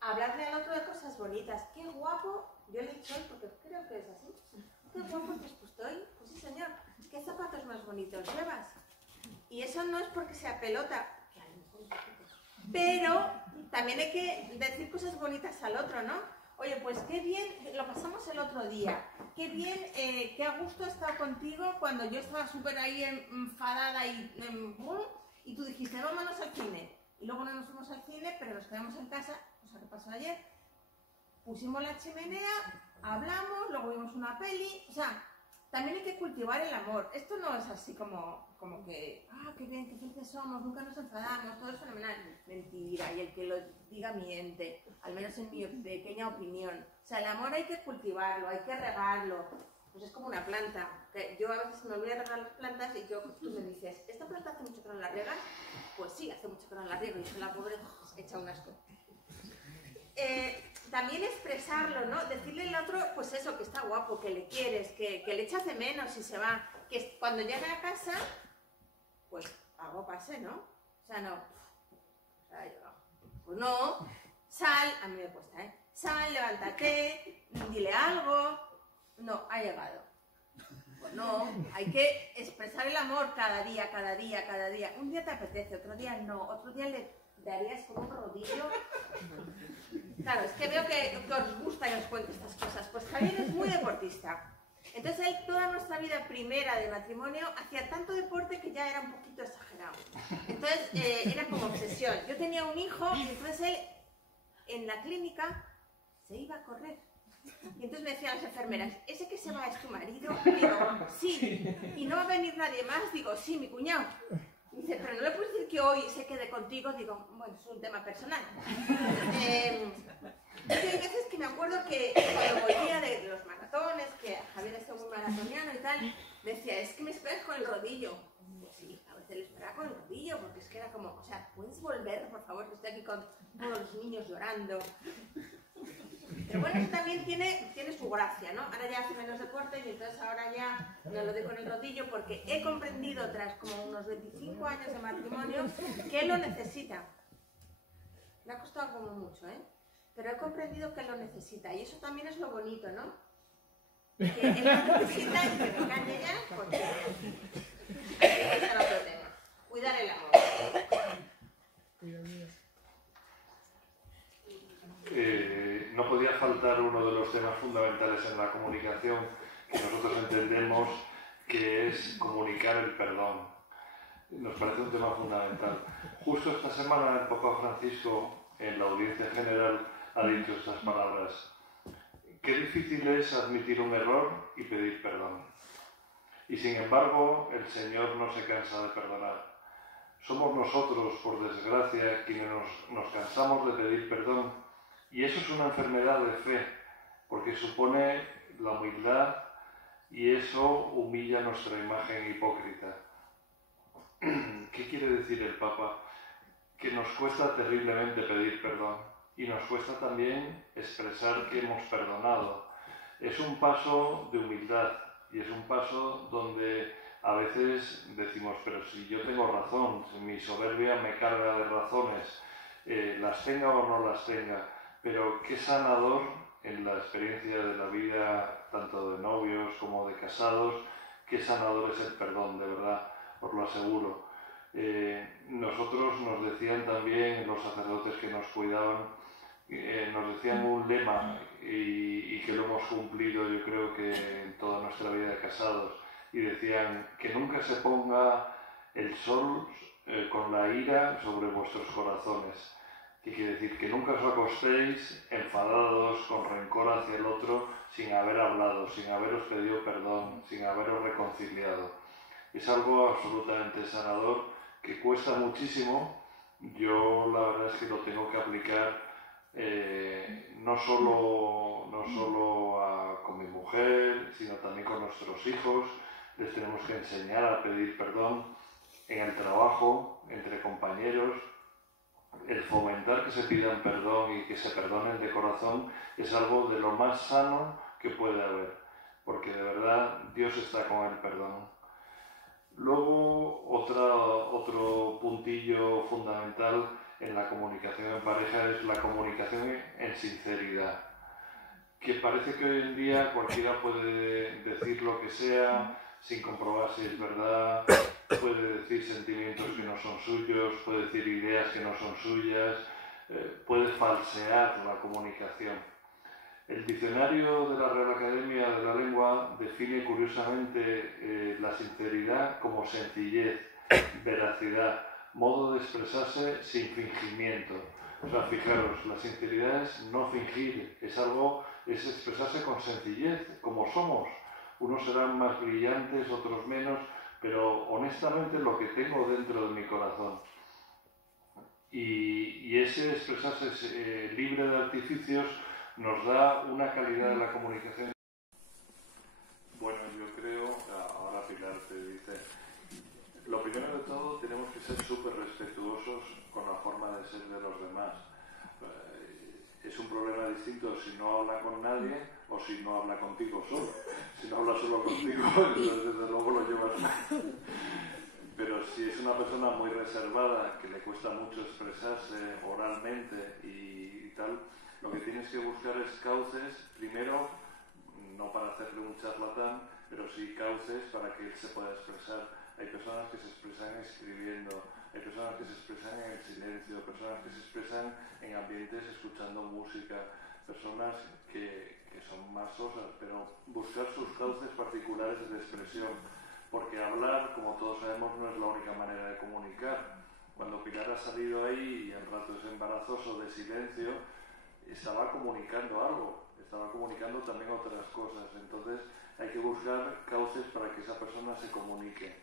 hablarle al otro de cosas bonitas. ¡Qué guapo! Yo le he dicho hoy porque creo que es así. ¡Qué guapo te has puesto hoy! Pues sí, señor. ¿Qué zapatos más bonitos llevas? Y eso no es porque sea pelota, que a lo mejor un poquito, pero también hay que decir cosas bonitas al otro, ¿no? Oye, pues qué bien, lo pasamos el otro día, qué bien, qué a gusto he estado contigo cuando yo estaba súper ahí enfadada y tú dijiste, vámonos al cine. Y luego no nos fuimos al cine, pero nos quedamos en casa, cosa que pasó ayer, pusimos la chimenea, hablamos, luego vimos una peli, o sea, también hay que cultivar el amor. Esto no es así como que, qué bien, qué felices somos, nunca nos enfadamos, todo es fenomenal. Mentira, y el que lo diga miente, al menos en mi pequeña opinión. O sea, el amor hay que cultivarlo, hay que regarlo. Pues es como una planta. Que yo a veces me olvido de regar las plantas y tú me dices, ¿esta planta hace mucho que no la riegas? Pues sí, hace mucho que no la riego y yo la pobre echa un asco. También expresarlo, ¿no? Decirle al otro, pues eso, que está guapo, que le quieres, que le echas de menos si se va, que cuando llegue a casa, pues algo pase, ¿no? O sea, no, pues no, sal, a mí me cuesta, ¿eh? Sal, levántate, dile algo, no, ha llegado. Pues no, hay que expresar el amor cada día, cada día, cada día. Un día te apetece, otro día no, otro día le darías con un rodillo. Claro, es que veo que os gusta que os cuente estas cosas. Pues Javier es muy deportista. Entonces él toda nuestra vida primera de matrimonio hacía tanto deporte que ya era un poquito exagerado. Entonces era como obsesión. Yo tenía un hijo y entonces él en la clínica se iba a correr. Y entonces me decían las enfermeras, ¿ese que se va es tu marido? Digo, sí. ¿Y no va a venir nadie más? Digo, sí, mi cuñado. Dice, pero no le puedes decir que hoy se quede contigo. Digo, bueno, es un tema personal. Hay veces que me acuerdo que cuando volvía de los maratones, que Javier está muy maratoniano y tal, me decía, es que me esperas con el rodillo. Pues sí, a veces le esperaba con el rodillo, porque es que era como, o sea, ¿puedes volver, por favor, que estoy aquí con todos los niños llorando? Pero bueno, eso también tiene su gracia, ¿no? Ahora ya hace menos deporte y entonces ahora ya no lo doy con el rodillo porque he comprendido tras como unos 25 años de matrimonio que él lo necesita. Me ha costado como mucho, ¿eh? Pero he comprendido que él lo necesita y eso también es lo bonito, ¿no? Que él lo necesita y que me calle ya porque ese era otro tema. Cuidar el amor. No podía faltar uno de los temas fundamentales en la comunicación que nosotros entendemos que es comunicar el perdón. Nos parece un tema fundamental. Justo esta semana el Papa Francisco en la audiencia general ha dicho estas palabras. Qué difícil es admitir un error y pedir perdón. Y sin embargo el Señor no se cansa de perdonar. Somos nosotros, por desgracia, quienes nos cansamos de pedir perdón. Y eso es una enfermedad de fe, porque supone la humildad y eso humilla nuestra imagen hipócrita. ¿Qué quiere decir el Papa? Que nos cuesta terriblemente pedir perdón y nos cuesta también expresar que hemos perdonado. Es un paso de humildad y es un paso donde a veces decimos, pero si yo tengo razón, si mi soberbia me carga de razones, las tenga o no las tenga. Pero qué sanador en la experiencia de la vida, tanto de novios como de casados, qué sanador es el perdón, de verdad, os lo aseguro. Nosotros nos decían también, los sacerdotes que nos cuidaban, nos decían un lema y que lo hemos cumplido yo creo que en toda nuestra vida de casados, y decían que nunca se ponga el sol con la ira sobre vuestros corazones. ¿Qué quiere decir? Que nunca os acostéis enfadados, con rencor hacia el otro, sin haber hablado, sin haberos pedido perdón, sin haberos reconciliado. Es algo absolutamente sanador que cuesta muchísimo. Yo la verdad es que lo tengo que aplicar no solo con mi mujer, sino también con nuestros hijos. Les tenemos que enseñar a pedir perdón en el trabajo, entre compañeros. El fomentar que se pidan perdón y que se perdonen de corazón es algo de lo más sano que puede haber, porque de verdad Dios está con el perdón. Luego, otro puntillo fundamental en la comunicación en pareja es la comunicación en sinceridad, que parece que hoy en día cualquiera puede decir lo que sea, sin comprobar si es verdad, puede decir sentimientos que no son suyos, puede decir ideas que no son suyas, puede falsear la comunicación. El diccionario de la Real Academia de la Lengua define curiosamente la sinceridad como sencillez, veracidad, modo de expresarse sin fingimiento. O sea, fijaros, la sinceridad es no fingir, es expresarse con sencillez, como somos. Unos serán más brillantes, otros menos, pero honestamente lo que tengo dentro de mi corazón. Y ese expresarse libre de artificios nos da una calidad de la comunicación. Bueno, yo creo, ahora Pilar te dice, lo primero de todo tenemos que ser súper respetuosos con la forma de ser de los demás. Es un problema distinto si no habla con nadie o si no habla contigo solo. Si no habla solo contigo, entonces desde luego lo llevas mal. Pero si es una persona muy reservada, que le cuesta mucho expresarse oralmente y tal, lo que tienes que buscar es cauces, primero, no para hacerle un charlatán, pero sí cauces para que él se pueda expresar. Hay personas que se expresan escribiendo, hay personas que se expresan en el silencio, personas que se expresan en ambientes escuchando música, personas que son más sosas, pero buscar sus cauces particulares de expresión, porque hablar, como todos sabemos, no es la única manera de comunicar. Cuando Pilar ha salido ahí y en ratos embarazoso de silencio, estaba comunicando algo, estaba comunicando también otras cosas. Entonces hay que buscar cauces para que esa persona se comunique.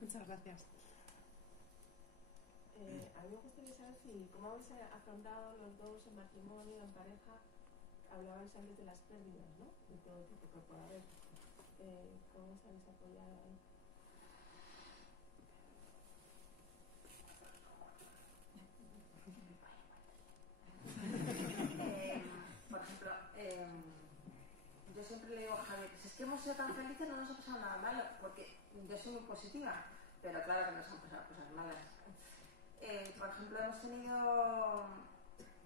Muchas gracias. A mí me gustaría saber cómo habéis afrontado los dos en matrimonio, en pareja. Hablabais antes de las pérdidas, ¿no? De todo tipo que pueda haber. ¿Cómo os habéis apoyado ahí? Por ejemplo, yo siempre le digo a Javier, si es que hemos sido tan felices no nos ha pasado nada malo, porque yo soy muy positiva, pero claro que nos han pasado cosas malas. Por ejemplo, hemos tenido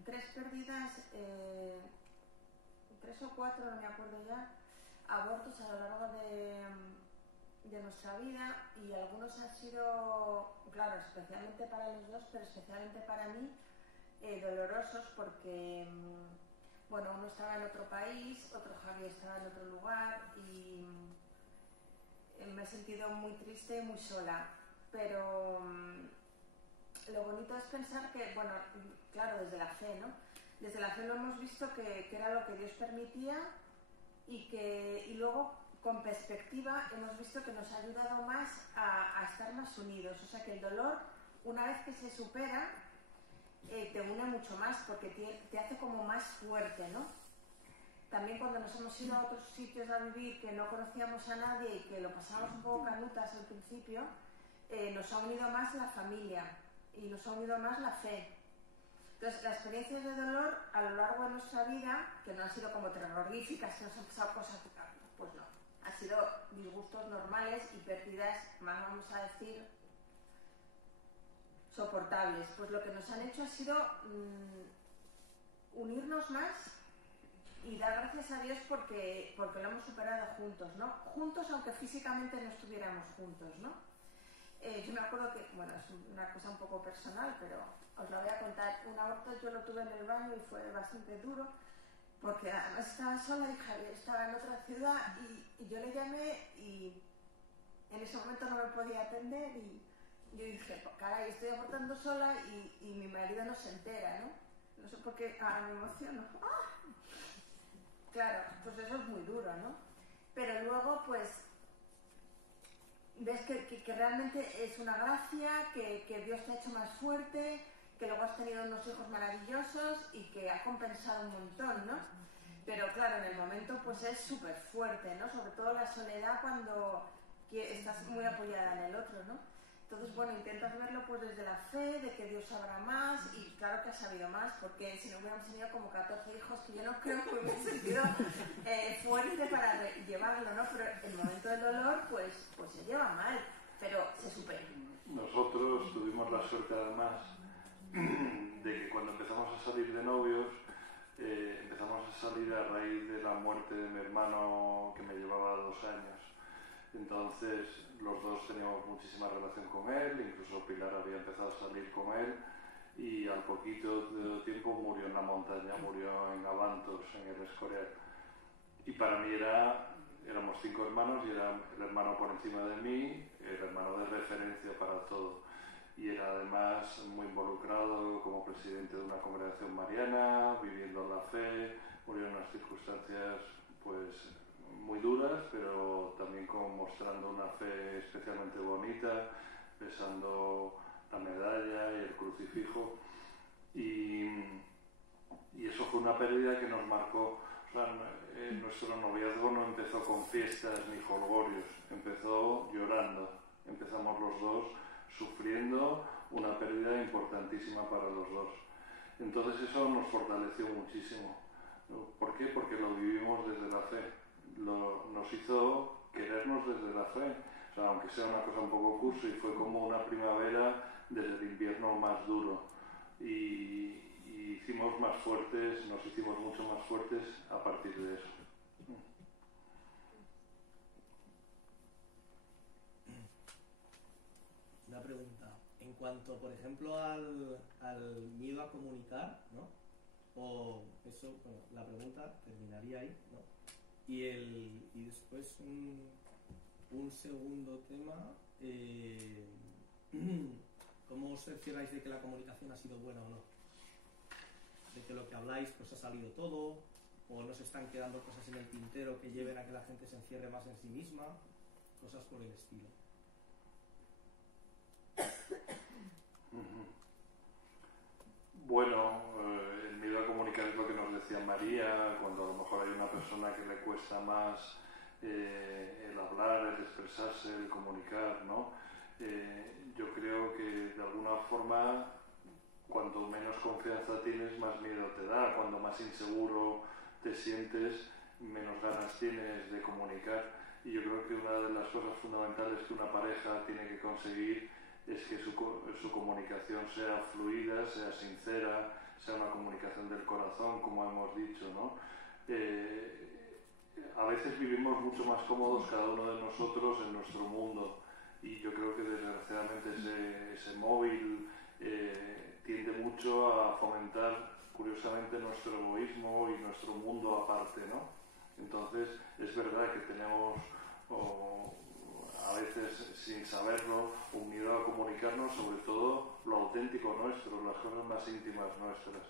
3 pérdidas, 3 o 4, no me acuerdo ya, abortos a lo largo de nuestra vida, y algunos han sido, claro, especialmente para los dos, pero especialmente para mí, dolorosos, porque bueno, uno estaba en otro país, otro Javier estaba en otro lugar, y me he sentido muy triste y muy sola, pero lo bonito es pensar que, bueno, claro, desde la fe, ¿no? Desde la fe lo hemos visto que era lo que Dios permitía, y luego con perspectiva hemos visto que nos ha ayudado más a estar más unidos. O sea que el dolor, una vez que se supera, te une mucho más, porque te hace como más fuerte, ¿no? También cuando nos hemos ido a otros sitios a vivir que no conocíamos a nadie y que lo pasábamos un poco canutas al principio, nos ha unido más la familia y nos ha unido más la fe. Entonces, las experiencias de dolor a lo largo de nuestra vida, que no han sido como terroríficas, que nos han pasado cosas, pues no. Han sido disgustos normales y pérdidas, más vamos a decir, soportables. Pues lo que nos han hecho ha sido unirnos más y dar gracias a Dios porque lo hemos superado juntos, ¿no? Juntos, aunque físicamente no estuviéramos juntos, ¿no? Yo me acuerdo que, bueno, es una cosa un poco personal, pero os lo voy a contar. Un aborto yo lo tuve en el baño y fue bastante duro, porque además estaba sola y Javier estaba en otra ciudad, y yo le llamé y en ese momento no me podía atender, y yo dije, caray, estoy abortando sola y mi marido no se entera, ¿no? No sé por qué, ahora me emociono. ¡Ah! Claro, pues eso es muy duro, ¿no? Pero luego, pues, ves que realmente es una gracia, que Dios te ha hecho más fuerte, que luego has tenido unos hijos maravillosos y que ha compensado un montón, ¿no? Pero claro, en el momento pues es súper fuerte, ¿no? Sobre todo la soledad cuando estás muy apoyada en el otro, ¿no? Entonces, bueno, intentas verlo pues desde la fe, de que Dios sabrá más, y claro que ha sabido más, porque si no hubiéramos tenido como 14 hijos, que yo no creo que hubiera sentido fuerte para llevarlo, ¿no? Pero el momento del dolor, pues se lleva mal, pero se supera. Nosotros tuvimos la suerte además de que cuando empezamos a salir de novios, empezamos a salir a raíz de la muerte de mi hermano, que me llevaba 2 años. Entonces los dos teníamos muchísima relación con él, incluso Pilar había empezado a salir con él, y al poquito de tiempo murió en la montaña, murió en Avantos, en el Escorial. Y para mí éramos 5 hermanos y era el hermano por encima de mí, el hermano de referencia para todo. Y era además muy involucrado como presidente de una congregación mariana, viviendo la fe, murió en unas circunstancias pues muy duras, pero también mostrando una fe especialmente bonita, besando la medalla y el crucifijo. Y eso fue una pérdida que nos marcó. O sea, nuestro noviazgo no empezó con fiestas ni jolgorios, empezó llorando. Empezamos los dos sufriendo una pérdida importantísima para los dos. Entonces eso nos fortaleció muchísimo. ¿Por qué? Porque lo vivimos desde la fe. Nos hizo querernos desde la fe. O sea, aunque sea una cosa un poco cursi, fue como una primavera desde el invierno más duro. Y hicimos más fuertes, nos hicimos mucho más fuertes a partir de eso. Una pregunta. En cuanto, por ejemplo, al miedo a comunicar, ¿no? O eso, bueno, la pregunta terminaría ahí, ¿no? Y después un segundo tema, ¿cómo os cercioráis de que la comunicación ha sido buena o no? De que lo que habláis pues ha salido todo, o no se están quedando cosas en el tintero que lleven a que la gente se encierre más en sí misma, cosas por el estilo. Bueno, el miedo a comunicar es lo que nos decía María, cuando a lo mejor hay una persona que le cuesta más el hablar, el expresarse, el comunicar, ¿no? Yo creo que de alguna forma, cuanto menos confianza tienes, más miedo te da. Cuando más inseguro te sientes, menos ganas tienes de comunicar. Y yo creo que una de las cosas fundamentales que una pareja tiene que conseguir es que su comunicación sea fluida, sea sincera, sea una comunicación del corazón, como hemos dicho, ¿no? A veces vivimos mucho más cómodos cada uno de nosotros en nuestro mundo, y yo creo que desgraciadamente ese móvil tiende mucho a fomentar curiosamente nuestro egoísmo y nuestro mundo aparte, ¿no? Entonces es verdad que tenemos a veces sin saberlo un miedo a comunicarnos, sobre todo lo auténtico nuestro, las cosas más íntimas nuestras.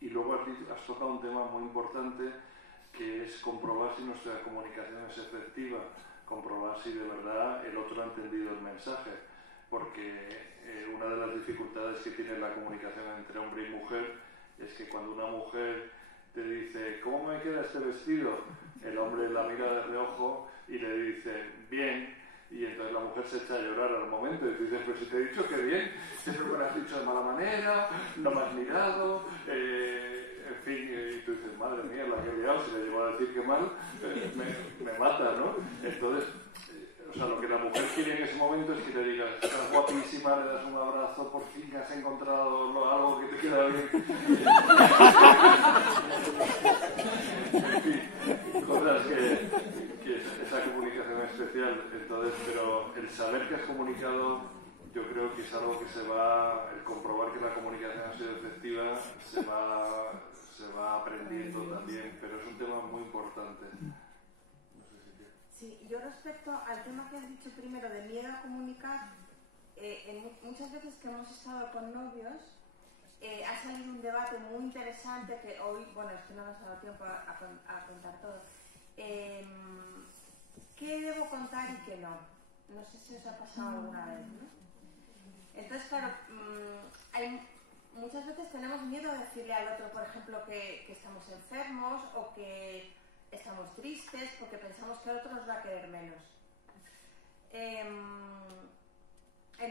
Y luego has tocado un tema muy importante, que es comprobar si nuestra comunicación es efectiva, comprobar si de verdad el otro ha entendido el mensaje, porque una de las dificultades que tiene la comunicación entre hombre y mujer es que cuando una mujer te dice ¿cómo me queda este vestido?, el hombre la mira de reojo y le dice bien, y entonces la mujer se echa a llorar al momento y tú dices, pero si te he dicho que bien, eso me lo has dicho de mala manera, no me has mirado, en fin, y tú dices, madre mía, la que he liado, si le llevo a decir que mal, me mata, ¿no? Entonces, o sea, lo que la mujer quiere en ese momento es que te digas, estás guapísima, le das un abrazo, por fin has encontrado algo que te queda bien. En fin, cosas que esa comunicación es especial. Entonces, pero el saber que has comunicado, yo creo que es algo que el comprobar que la comunicación ha sido efectiva, se va aprendiendo también, pero es un tema muy importante. Sí, yo respecto al tema que has dicho primero de miedo a comunicar, muchas veces que hemos estado con novios, ha salido un debate muy interesante que hoy, bueno, es que no nos ha dado tiempo a contar todo. ¿Qué debo contar y qué no? No sé si os ha pasado alguna vez, ¿no? Entonces, claro, muchas veces tenemos miedo a decirle al otro, por ejemplo, que estamos enfermos o que estamos tristes porque pensamos que el otro nos va a querer menos. En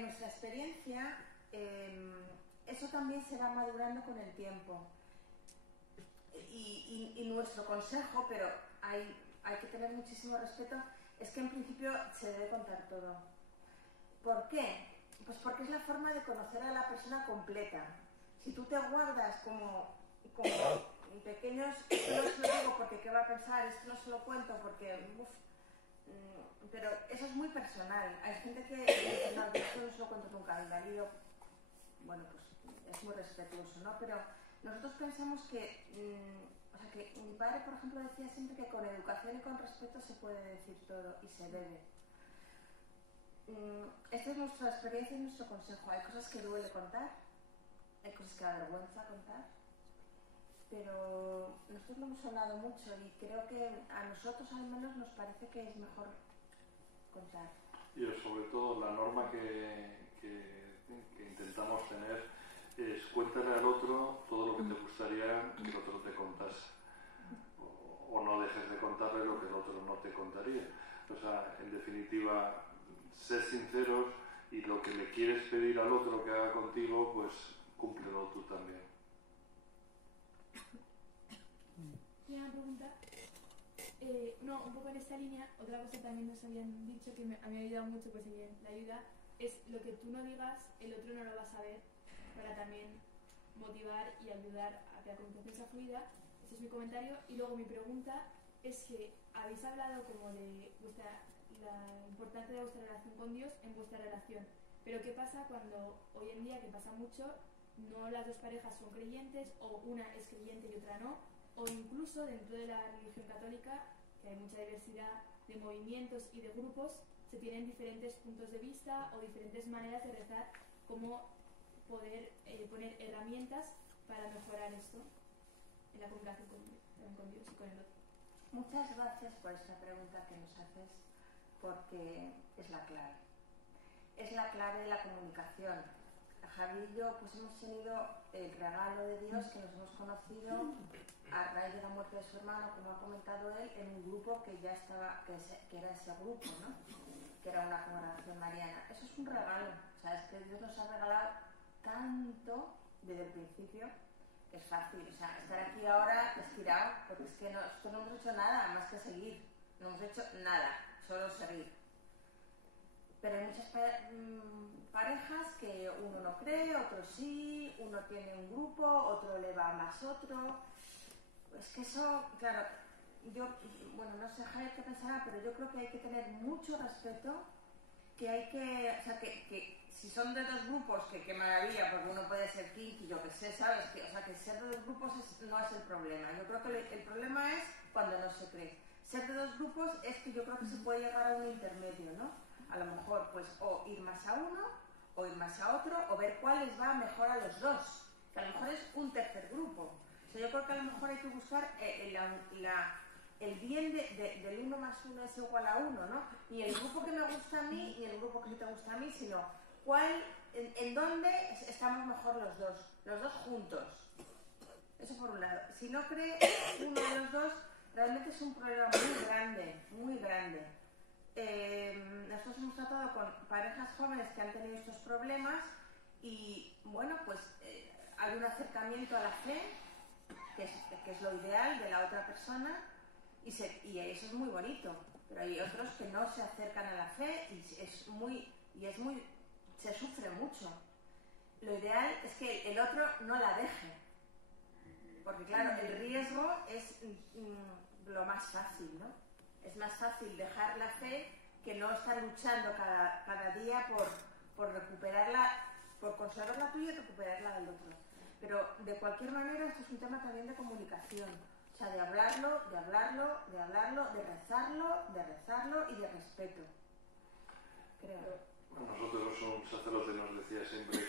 nuestra experiencia, eso también se va madurando con el tiempo. Y nuestro consejo, pero hay que tener muchísimo respeto, es que en principio se debe contar todo. ¿Por qué? Pues porque es la forma de conocer a la persona completa. Si tú te guardas como como pequeños, esto no se lo digo porque qué va a pensar, esto no se lo cuento porque, pero eso es muy personal. Hay gente que, no, esto no se lo cuento nunca, mi marido, bueno, pues es muy respetuoso, ¿no? Pero nosotros pensamos que, o sea, que mi padre, por ejemplo, decía siempre que con educación y con respeto se puede decir todo y se debe. Esta es nuestra experiencia y nuestro consejo. Hay cosas que duele contar, hay cosas que da vergüenza contar, pero nosotros lo hemos hablado mucho y creo que a nosotros al menos nos parece que es mejor contar. Y sobre todo la norma que intentamos tener es cuéntale al otro todo lo que te gustaría que el otro te contase. O no dejes de contarle lo que el otro no te contaría. O sea, en definitiva, ser sinceros y lo que le quieres pedir al otro que haga contigo, pues cúmplelo tú también. Y una pregunta, no, un poco en esta línea, otra cosa también nos habían dicho que a mí me ha ayudado mucho, pues en la ayuda, es lo que tú no digas, el otro no lo va a saber, para también motivar y ayudar a que la comunicación sea fluida. Ese es mi comentario. Y luego mi pregunta es que habéis hablado como de la importancia de vuestra relación con Dios en vuestra relación, pero ¿qué pasa cuando hoy en día, que pasa mucho, no las dos parejas son creyentes, o una es creyente y otra no, o incluso dentro de la religión católica, que hay mucha diversidad de movimientos y de grupos, se tienen diferentes puntos de vista o diferentes maneras de rezar? ¿Cómo poder poner herramientas para mejorar esto en la comunicación con Dios y con el otro? Muchas gracias por esta pregunta que nos haces, porque es la clave. Es la clave de la comunicación. Javi y yo pues hemos tenido el regalo de Dios, que nos hemos conocido a raíz de la muerte de su hermano, como ha comentado él, en un grupo que ya estaba, que era ese grupo, ¿no? Que era una congregación mariana. Eso es un regalo. O sea, es que Dios nos ha regalado tanto desde el principio. Es fácil, o sea, estar aquí ahora estirado, porque es que nosotros no hemos hecho nada más que seguir, no hemos hecho nada, solo seguir. Pero hay muchas parejas que uno no cree, otro sí, uno tiene un grupo, otro le va más otro. Es que eso, claro, yo, bueno, no sé Javier qué pensará, pero yo creo que hay que tener mucho respeto, que hay que, o sea, que si son de dos grupos, que maravilla, porque uno puede ser kinky, yo que sé, ¿sabes? O sea, que ser de dos grupos no es el problema. Yo creo que el problema es cuando no se cree. Ser de dos grupos es que yo creo que se puede llegar a un intermedio, ¿no? A lo mejor, pues, o ir más a uno, o ir más a otro, o ver cuál les va mejor a los dos. Que a lo mejor es un tercer grupo. O sea, yo creo que a lo mejor hay que buscar el bien del 1 más 1 es igual a 1, ¿no? Ni el grupo que me gusta a mí, ni el grupo que no te gusta a mí, sino en dónde estamos mejor los dos juntos. Eso por un lado. Si no cree uno de los dos, realmente es un problema muy grande, muy grande. Nosotros hemos tratado con parejas jóvenes que han tenido estos problemas y, bueno, pues hay un acercamiento a la fe, que es lo ideal de la otra persona, y eso es muy bonito, pero hay otros que no se acercan a la fe y se sufre mucho. Lo ideal es que el otro no la deje, porque claro, el riesgo es lo más fácil, ¿no? Es más fácil dejar la fe que no estar luchando cada día por recuperarla, por conservar la tuya y recuperar la del otro. Pero de cualquier manera esto es un tema también de comunicación, o sea, de hablarlo, de rezarlo y de respeto, creo. Nosotros, un sacerdote nos decía siempre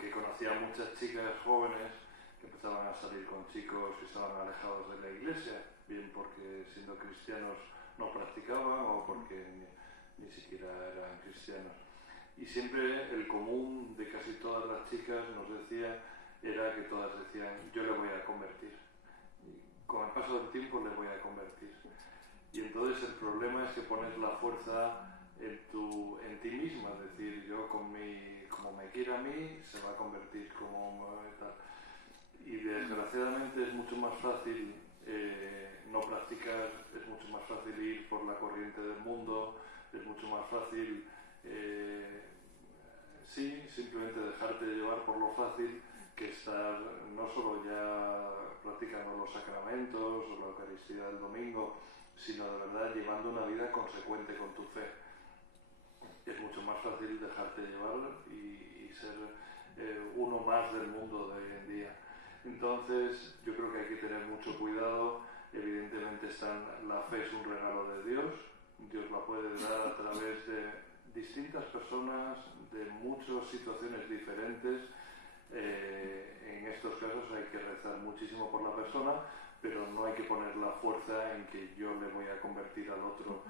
que conocía a muchas chicas jóvenes que empezaban a salir con chicos que estaban alejados de la iglesia, bien porque siendo cristianos no practicaban o porque ni siquiera eran cristianos. Y siempre el común de casi todas las chicas nos decía era que todas decían, yo le voy a convertir. Y con el paso del tiempo le voy a convertir. Y entonces el problema es que pones la fuerza en ti misma, es decir, yo como me quiere a mí, se va a convertir como tal. Y desgraciadamente es mucho más fácil no practicar, es mucho más fácil ir por la corriente del mundo, es mucho más fácil simplemente dejarte llevar por lo fácil que estar no solo ya practicando los sacramentos o la Eucaristía del domingo, sino de verdad llevando una vida consecuente con tu fe. Es mucho más fácil dejarte llevar y ser uno más del mundo de hoy en día. Entonces yo creo que hay que tener mucho cuidado. Evidentemente la fe es un regalo de Dios. Dios la puede dar a través de distintas personas, de muchas situaciones diferentes. En estos casos hay que rezar muchísimo por la persona, pero no hay que poner la fuerza en que yo le voy a convertir al otro.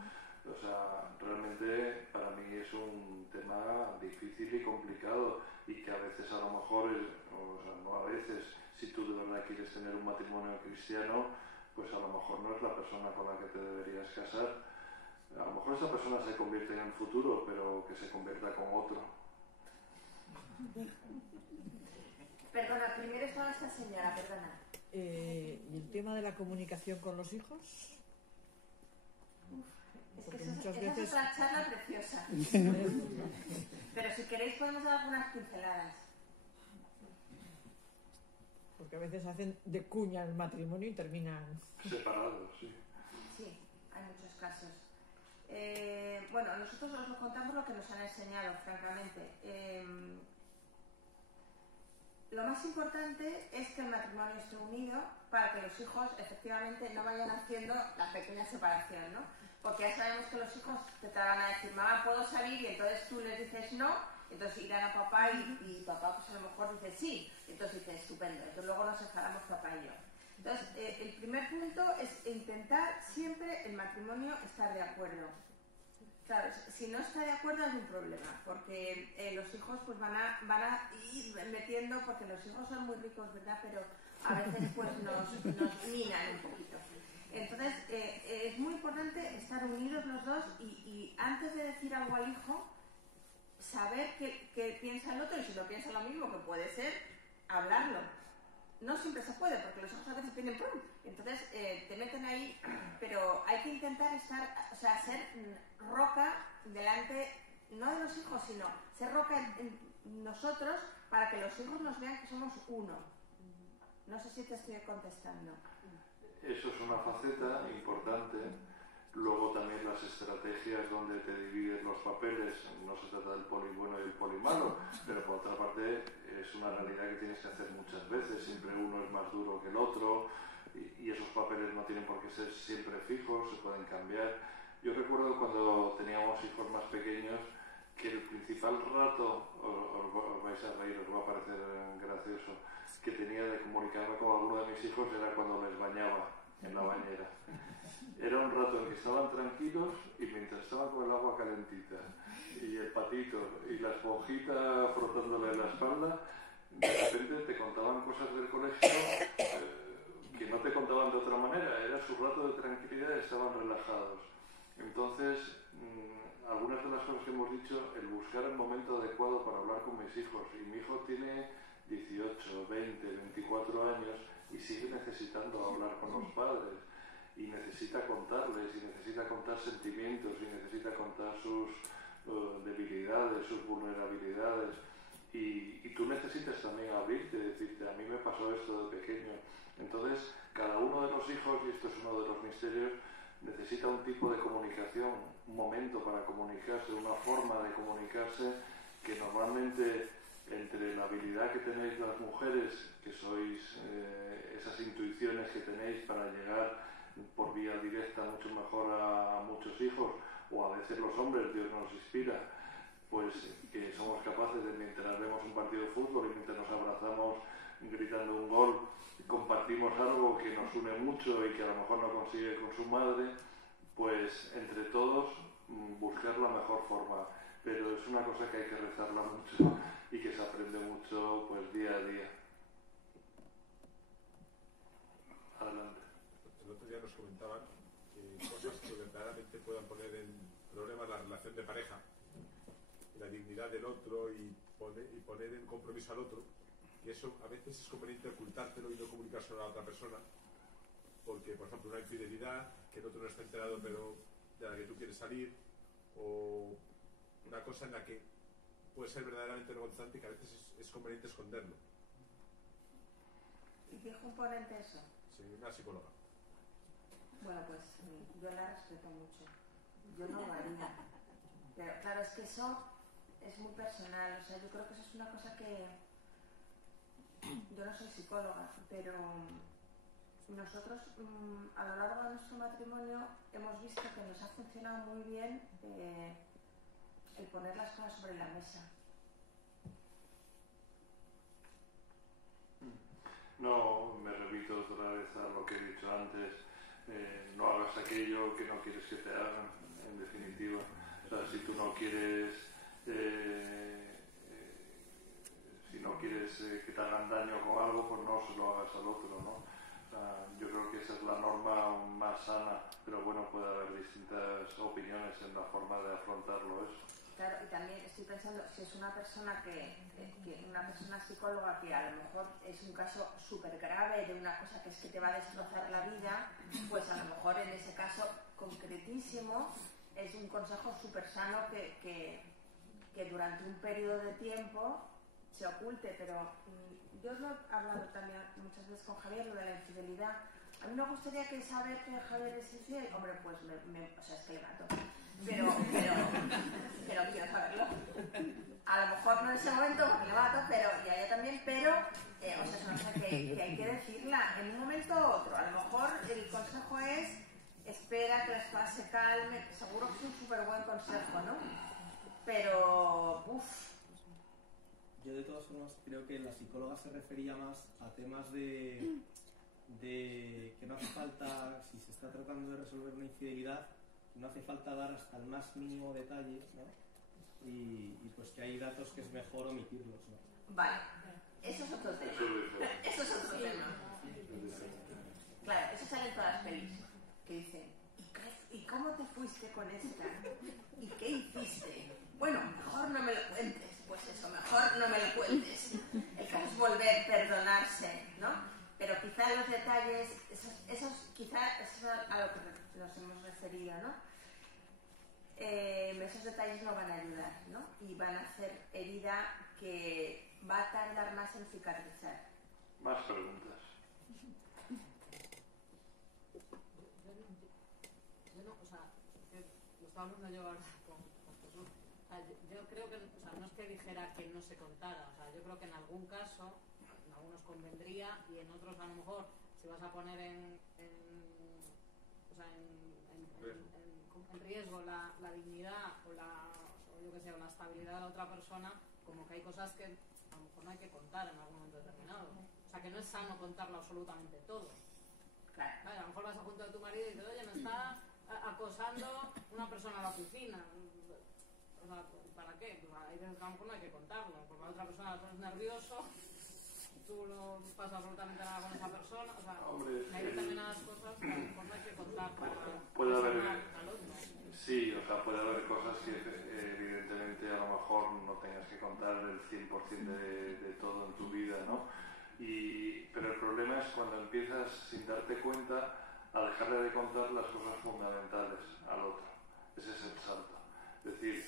O sea, realmente para mí es un tema difícil y complicado, y que a veces a lo mejor, o sea, no a veces, si tú de verdad quieres tener un matrimonio cristiano, pues a lo mejor no es la persona con la que te deberías casar. A lo mejor esa persona se convierte en el futuro, pero que se convierta con otro. Perdona, primero estaba esta señora, perdona. ¿Y el tema de la comunicación con los hijos? Es Porque que esa muchas es veces... otra charla preciosa. Pero si queréis podemos dar algunas pinceladas. Porque a veces hacen de cuña el matrimonio y terminan... Separados, sí. Sí, hay muchos casos. Bueno, nosotros os lo contamos lo que nos han enseñado, francamente. Lo más importante es que el matrimonio esté unido para que los hijos efectivamente no vayan haciendo la pequeña separación, ¿no? Porque ya sabemos que los hijos te van a decir, mamá, ¿puedo salir? Y entonces tú les dices no, entonces irán a papá y papá pues a lo mejor dice sí, entonces dice estupendo, entonces luego nos enfadamos papá y yo. Entonces, el primer punto es intentar siempre el matrimonio estar de acuerdo. Claro, si no está de acuerdo hay un problema, porque los hijos pues van a ir metiendo, porque los hijos son muy ricos, ¿verdad? Pero a veces pues nos minan un poquito. Entonces, es muy importante estar unidos los dos y antes de decir algo al hijo, saber qué piensa el otro, y si no piensa lo mismo, que puede ser, hablarlo. No siempre se puede, porque los hijos a veces tienen ¡pum! Entonces te meten ahí, pero hay que intentar ser roca delante, no de los hijos, sino ser roca en nosotros para que los hijos nos vean que somos uno. No sé si te estoy contestando. Eso es una faceta importante. Luego también las estrategias donde te divides los papeles, no se trata del poli bueno y el poli malo, pero por otra parte es una realidad que tienes que hacer muchas veces. Siempre uno es más duro que el otro y esos papeles no tienen por qué ser siempre fijos, se pueden cambiar. Yo recuerdo cuando teníamos hijos más pequeños que el principal rato, os vais a reír, os va a parecer gracioso, que tenía de comunicarme con alguno de mis hijos era cuando les bañaba en la bañera. Era un rato en que estaban tranquilos y mientras estaban con el agua calentita y el patito y la esponjita frotándole la espalda, de repente te contaban cosas del colegio que no te contaban de otra manera. Era su rato de tranquilidad y estaban relajados. Entonces, algunas de las cosas que hemos dicho, el buscar el momento adecuado para hablar con mis hijos, y mi hijo tiene 18, 20, 24 años y sigue necesitando hablar con los padres. Y necesita contarles, y necesita contar sentimientos, y necesita contar sus debilidades, sus vulnerabilidades. Y tú necesitas también abrirte, decirte, a mí me pasó esto de pequeño. Entonces, cada uno de los hijos, y esto es uno de los misterios, necesita un tipo de comunicación, un momento para comunicarse, una forma de comunicarse que normalmente entre la habilidad que tenéis las mujeres, que sois esas intuiciones que tenéis para llegar por vía directa mucho mejor a muchos hijos, o a veces los hombres, Dios nos inspira, pues que somos capaces de, mientras vemos un partido de fútbol y mientras nos abrazamos gritando un gol, compartimos algo que nos une mucho y que a lo mejor no consigue con su madre, pues entre todos buscar la mejor forma. Pero es una cosa que hay que rezarla mucho y que se aprende mucho pues día a día. Adelante. El otro día nos comentaban cosas que verdaderamente puedan poner en problemas la relación de pareja, la dignidad del otro y poner en compromiso al otro, y eso a veces es conveniente ocultártelo y no comunicárselo a la otra persona, porque por ejemplo una infidelidad que el otro no está enterado pero de la que tú quieres salir, o una cosa en la que puede ser verdaderamente vergonzante y que a veces es conveniente esconderlo. ¿Y dijo un ponente eso? Sí, una psicóloga. Bueno, pues yo la respeto mucho. Yo no lo haría. Pero claro, es que eso es muy personal. O sea, yo creo que eso es una cosa que... Yo no soy psicóloga, pero nosotros a lo largo de nuestro matrimonio hemos visto que nos ha funcionado muy bien el poner las cosas sobre la mesa. No, me repito otra vez a lo que he dicho antes, no hagas aquello que no quieres que te hagan, en definitiva. O sea, si tú no quieres, si no quieres que te hagan daño con algo, pues no se lo hagas al otro, ¿no? O sea, yo creo que esa es la norma más sana, pero bueno, puede haber distintas opiniones en la forma de afrontarlo eso. Claro, y también estoy pensando, si es una persona una persona psicóloga que a lo mejor es un caso súper grave de una cosa que es que te va a destrozar la vida, pues a lo mejor en ese caso concretísimo es un consejo súper sano que durante un periodo de tiempo se oculte, pero yo lo he hablado también muchas veces con Javier, lo de la infidelidad. A mí me gustaría que saber que Javier es infiel, hombre, pues o sea, es que le mato. Pero quiero saberlo. A lo mejor no en ese momento porque le mato, pero ya yo también, pero o sea, es una cosa que hay que decirla en un momento u otro. A lo mejor el consejo es espera que las cosas se calmen. Seguro que es un súper buen consejo, ¿no? Pero, Yo de todas formas creo que la psicóloga se refería más a temas de que no hace falta, si se está tratando de resolver una infidelidad, no hace falta dar hasta el más mínimo detalle, ¿no? Y pues que hay datos que es mejor omitirlos, ¿no? Vale, eso es otro tema. Eso es otro tema. Claro, eso sale en todas las pelis, que dicen, ¿y cómo te fuiste con esta? ¿Y qué hiciste? Bueno, mejor no me lo cuentes. Pues eso, mejor no me lo cuentes. El caso es volver, perdonarse, ¿no? Pero quizá los detalles, eso es a lo que nos hemos referido, ¿no? Esos detalles no van a ayudar, ¿no? Y van a hacer herida que va a tardar más en cicatrizar. Más preguntas. Yo no, o sea, lo estaba hablando yo ahora con Jesús. O sea, yo creo que, o sea, no es que dijera que no se contara, o sea, yo creo que en algún caso, en algunos convendría y en otros a lo mejor, si vas a poner en riesgo la dignidad o yo que sé, o la estabilidad de la otra persona, como que hay cosas que a lo mejor no hay que contar en algún momento determinado. O sea, que no es sano contarlo absolutamente todo. Claro. Vale, a lo mejor vas a junto de tu marido y dices, oye, me está acosando una persona a la oficina. O sea, ¿para qué? Pues hay veces que a lo mejor no hay que contarlo, porque la otra persona la pones nervioso, tú no pasa absolutamente nada con esa persona. O sea, hombre, hay determinadas cosas que a lo mejor no hay que contar para puede haber al otro. Sí, o sea, puede haber cosas que evidentemente a lo mejor no tengas que contar el 100% de todo en tu vida, ¿no? Pero el problema es cuando empiezas sin darte cuenta a dejarle de contar las cosas fundamentales al otro. Ese es el salto. Es decir,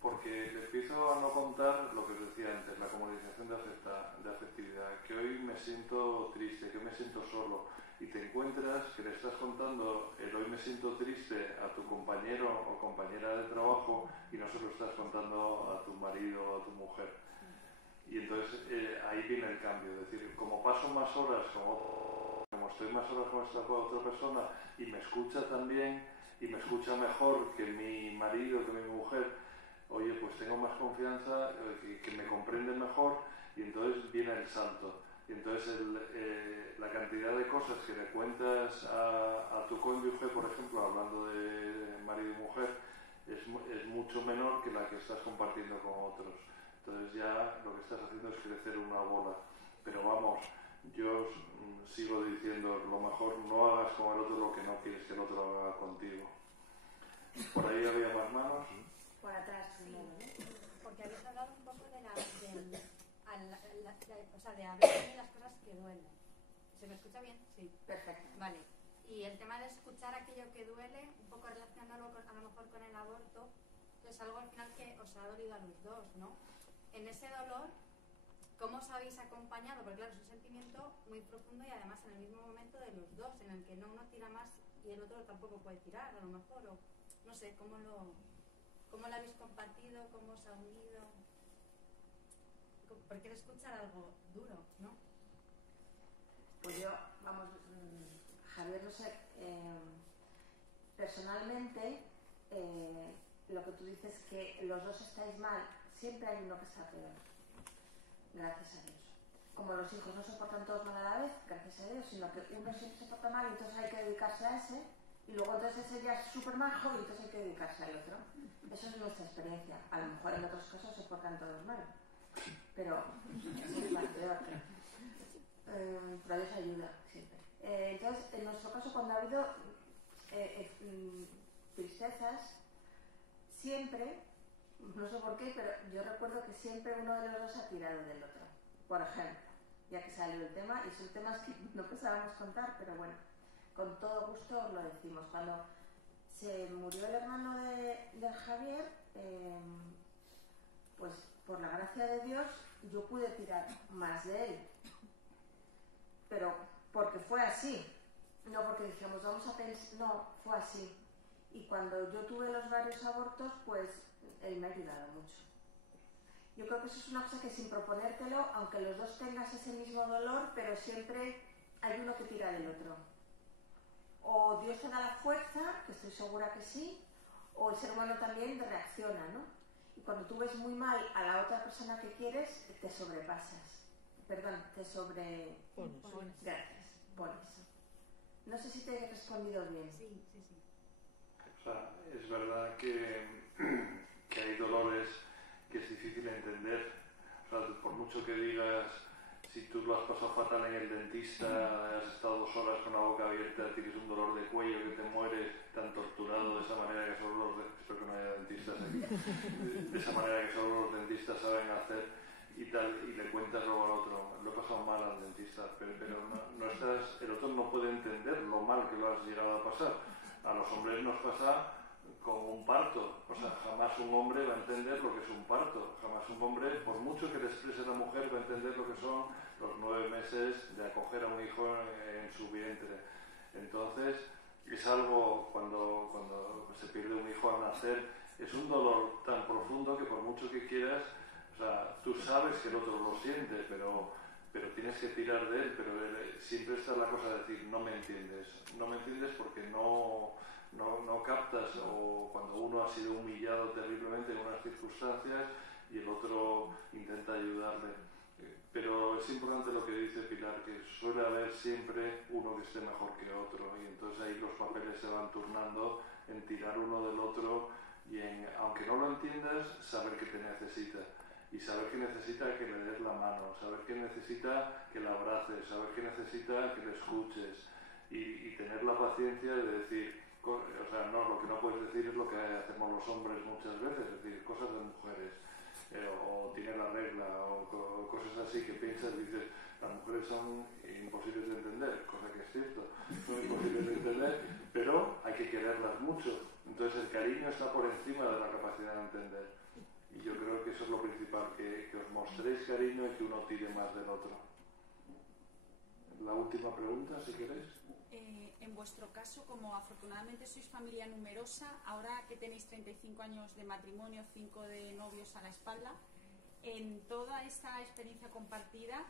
porque le empiezo a no contar lo que os decía antes, la comunicación de afectividad, que hoy me siento triste, que hoy me siento solo, y te encuentras que le estás contando el hoy me siento triste a tu compañero o compañera de trabajo y no se lo estás contando a tu marido o a tu mujer. Y entonces ahí viene el cambio, es decir, como paso más horas como estoy más horas con esta otra persona y me escucha también y me escucha mejor que mi marido, que mi mujer, oye, pues tengo más confianza, que me comprende mejor y entonces viene el salto. Y entonces la cantidad de cosas que le cuentas a tu cónyuge, por ejemplo, hablando de marido y mujer, es mucho menor que la que estás compartiendo con otros. Entonces ya lo que estás haciendo es crecer una bola. Pero vamos, yo sigo diciendo, lo mejor no hagas con el otro lo que no quieres que el otro haga contigo. Por ahí había más manos. Por atrás primero, ¿no? Porque habéis hablado un poco de o sea, de hablar de las cosas que duelen. ¿Se me escucha bien? Sí. Perfecto. Vale. Y el tema de escuchar aquello que duele, un poco relacionándolo a lo mejor con el aborto, es algo al final que os ha dolido a los dos, ¿no? En ese dolor, ¿cómo os habéis acompañado? Porque claro, es un sentimiento muy profundo y además en el mismo momento de los dos, en el que no uno tira más y el otro tampoco puede tirar, a lo mejor, o no sé, ¿cómo lo habéis compartido? ¿Cómo os ha unido? Porque era escuchar algo duro, ¿no? Pues yo, vamos, Javier, no sé, personalmente, lo que tú dices que los dos estáis mal, siempre hay uno que está peor, gracias a Dios. Como los hijos no se portan todos mal a la vez, gracias a Dios, sino que uno siempre se porta mal y entonces hay que dedicarse a ese, y luego entonces ese ya es súper majo y entonces hay que dedicarse al otro. Eso es nuestra experiencia. A lo mejor en otros casos se portan todos mal, pero es más peor. Pero Dios ayuda siempre. Entonces, en nuestro caso, cuando ha habido tristezas, siempre, no sé por qué, pero yo recuerdo que siempre uno de los dos ha tirado del otro. Por ejemplo, ya que salió el tema, y son temas que no pensábamos contar, pero bueno, con todo gusto os lo decimos. Cuando se murió el hermano de Javier, pues por la gracia de Dios, yo pude tirar más de él. Pero porque fue así, no porque dijimos vamos a pensar, no, fue así. Y cuando yo tuve los varios abortos, pues él me ha ayudado mucho. Yo creo que eso es una cosa que sin proponértelo, aunque los dos tengas ese mismo dolor, pero siempre hay uno que tira del otro. O Dios te da la fuerza, que estoy segura que sí, o el ser humano también reacciona, ¿no? Y cuando tú ves muy mal a la otra persona que quieres, te sobrepasas. Perdón, te sobrepones. Gracias, pones. No sé si te he respondido bien. Sí. O sea, es verdad que hay dolores que es difícil entender. O sea, por mucho que digas, si tú lo has pasado fatal en el dentista, has estado 2 horas con la boca abierta, tienes un dolor de cuello, que te mueres, te han torturado de esa manera que solo espero que no haya dentistas aquí, de esa manera que solo los dentistas saben hacer y tal, y le cuentas luego al otro, lo he pasado mal al dentista, pero no estás, el otro no puede entender lo mal que lo has llegado a pasar. A los hombres nos pasa como un parto, o sea, jamás un hombre va a entender lo que es un parto, jamás un hombre, por mucho que le exprese la mujer, va a entender lo que son los 9 meses de acoger a un hijo en su vientre. Entonces, es algo, cuando se pierde un hijo al nacer, es un dolor tan profundo que por mucho que quieras, o sea, tú sabes que el otro lo siente, pero tienes que tirar de él, pero siempre está la cosa de decir, no me entiendes porque no captas, o cuando uno ha sido humillado terriblemente en unas circunstancias y el otro intenta ayudarle. Pero es importante lo que dice Pilar, que suele haber siempre uno que esté mejor que otro, y entonces ahí los papeles se van turnando en tirar uno del otro y en, aunque no lo entiendas, saber que te necesita. Y saber que necesita que le des la mano, saber que necesita que la abraces, saber que necesita que le escuches y tener la paciencia de decir, o sea, no, lo que no puedes decir es lo que hacemos los hombres muchas veces, es decir, cosas de mujeres, o tiene la regla, o cosas así que piensas y dices, las mujeres son imposibles de entender, cosa que es cierto, son imposibles de entender, pero hay que quererlas mucho. Entonces el cariño está por encima de la capacidad de entender. Y yo creo que eso es lo principal, que os mostréis cariño y que uno tire más del otro. La última pregunta, si queréis. En vuestro caso, como afortunadamente sois familia numerosa, ahora que tenéis 35 años de matrimonio, 5 de novios a la espalda, en toda esta experiencia compartida,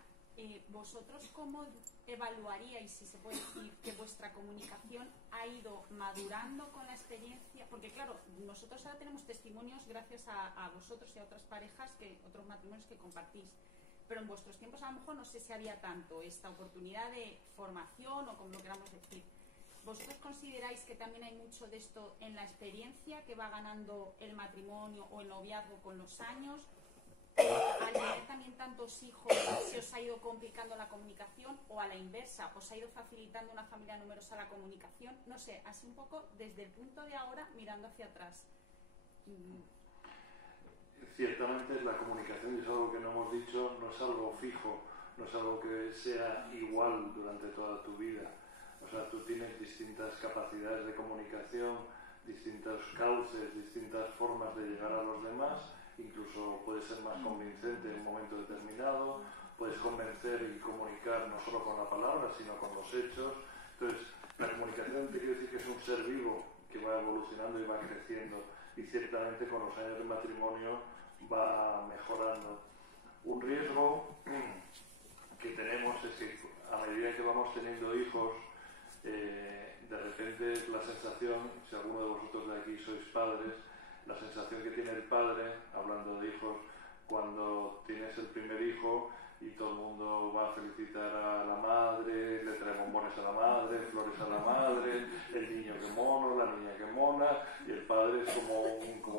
¿vosotros cómo evaluaríais, si se puede decir, que vuestra comunicación ha ido madurando con la experiencia? Porque claro, nosotros ahora tenemos testimonios gracias a vosotros y a otras parejas, otros matrimonios que compartís, pero en vuestros tiempos a lo mejor no sé si había tanto esta oportunidad de formación o como lo queramos decir. ¿Vosotros consideráis que también hay mucho de esto en la experiencia que va ganando el matrimonio o el noviazgo con los años? Al tener también tantos hijos, ¿se os ha ido complicando la comunicación o a la inversa, os ha ido facilitando una familia numerosa la comunicación? No sé, así un poco desde el punto de ahora mirando hacia atrás. Ciertamente la comunicación, y es algo que no hemos dicho, no es algo fijo, no es algo que sea igual durante toda tu vida. O sea, tú tienes distintas capacidades de comunicación, distintos cauces, distintas formas de llegar a los demás. Incluso puede ser más convincente en un momento determinado, puedes convencer y comunicar no solo con la palabra, sino con los hechos. Entonces, la comunicación te quiere decir que es un ser vivo que va evolucionando y va creciendo, y ciertamente con los años de matrimonio va mejorando. Un riesgo que tenemos es que a medida que vamos teniendo hijos, de repente la sensación, si alguno de vosotros de aquí sois padres, la sensación que tiene el padre, hablando de hijos, cuando tienes el primer hijo y todo el mundo va a felicitar a la madre, le trae bombones a la madre, flores a la madre, el niño que mono, la niña que mona, y el padre es como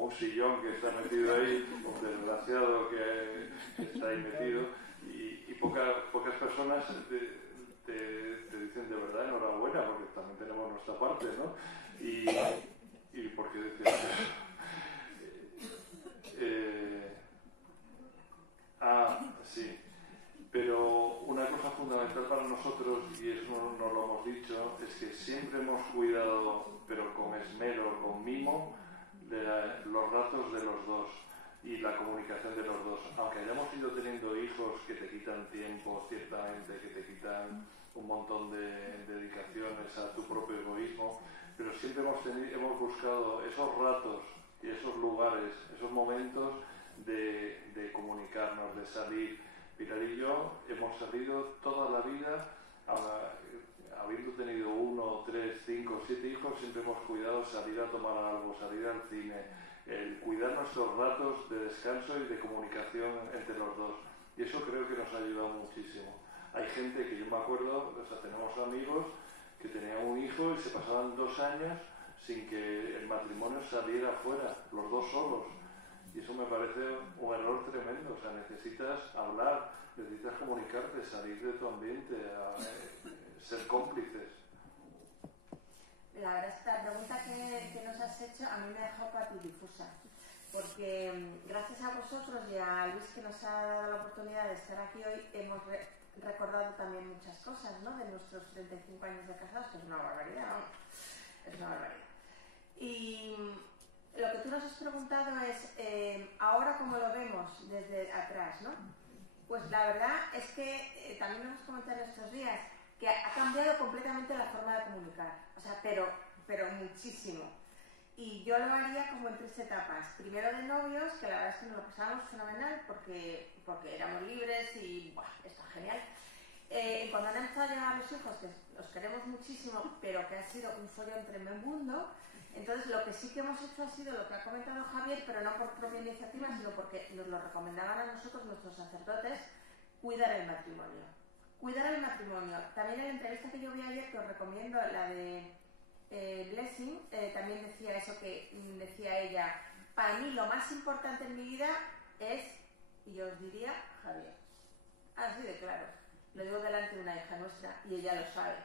un sillón que está metido ahí, un desgraciado que está ahí metido, y pocas personas te dicen de verdad enhorabuena, porque también tenemos nuestra parte, ¿no? Y ¿por qué decir eso? Sí. Pero una cosa fundamental para nosotros, y eso nos lo hemos dicho, es que siempre hemos cuidado, pero con esmero, con mimo, de los ratos de los dos y la comunicación de los dos. Aunque hayamos ido teniendo hijos que te quitan tiempo, ciertamente, que te quitan un montón de dedicaciones a tu propio egoísmo, pero siempre hemos buscado esos ratos y esos lugares, esos momentos de comunicarnos, de salir. Pilar y yo hemos salido toda la vida, habiendo tenido 1, 3, 5, 7 hijos, siempre hemos cuidado salir a tomar algo, salir al cine, cuidar nuestros ratos de descanso y de comunicación entre los dos. Y eso creo que nos ha ayudado muchísimo. Hay gente que yo me acuerdo, o sea, tenemos amigos que tenían un hijo y se pasaban 2 años sin que el matrimonio saliera afuera, los dos solos. Y eso me parece un error tremendo. O sea, necesitas hablar, necesitas comunicarte, salir de tu ambiente, ser cómplices. La verdad es que la pregunta que nos has hecho a mí me ha dejado patidifusa, porque gracias a vosotros y a Luis, que nos ha dado la oportunidad de estar aquí hoy, hemos recordado también muchas cosas, ¿no?, de nuestros 35 años de casados, que es una barbaridad, ¿no? Es una barbaridad. Y lo que tú nos has preguntado es, ahora cómo lo vemos desde atrás, ¿no? Pues la verdad es que también lo hemos comentado en estos días, que ha cambiado completamente la forma de comunicar, o sea, pero muchísimo. Y yo lo haría como en 3 etapas. Primero de novios, que la verdad es que nos lo pasábamos fenomenal porque éramos libres y ¡buah!, está genial. Cuando han empezado a llegar los hijos, que los queremos muchísimo, pero que ha sido un follón tremendo, entonces lo que sí que hemos hecho ha sido lo que ha comentado Javier, pero no por propia iniciativa, sino porque nos lo recomendaban a nosotros nuestros sacerdotes, cuidar el matrimonio. Cuidar el matrimonio. También en la entrevista que yo vi ayer, que os recomiendo, la de Blessing, también decía eso, que decía ella, para mí lo más importante en mi vida es, y yo os diría, Javier. Así de claro. Lo digo delante de una hija nuestra y ella lo sabe.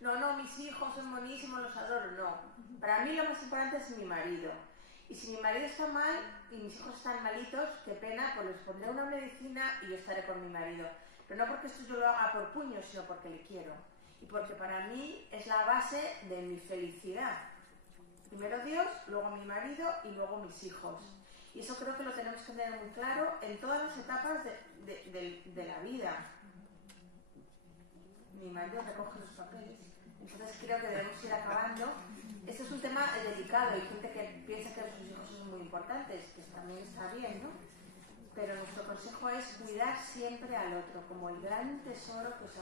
No, mis hijos son buenísimos, los adoro. No. Para mí lo más importante es mi marido. Y si mi marido está mal y mis hijos están malitos, qué pena, pues les pondré una medicina y yo estaré con mi marido. Pero no porque esto yo lo haga por puño, sino porque le quiero. Y porque para mí es la base de mi felicidad. Primero Dios, luego mi marido y luego mis hijos. Y eso creo que lo tenemos que tener muy claro en todas las etapas de la vida. Mi marido recoge los papeles. Entonces creo que debemos ir acabando. Este es un tema delicado. Hay gente que piensa que sus hijos son muy importantes, que también está bien, ¿no? Pero nuestro consejo es cuidar siempre al otro, como el gran tesoro que os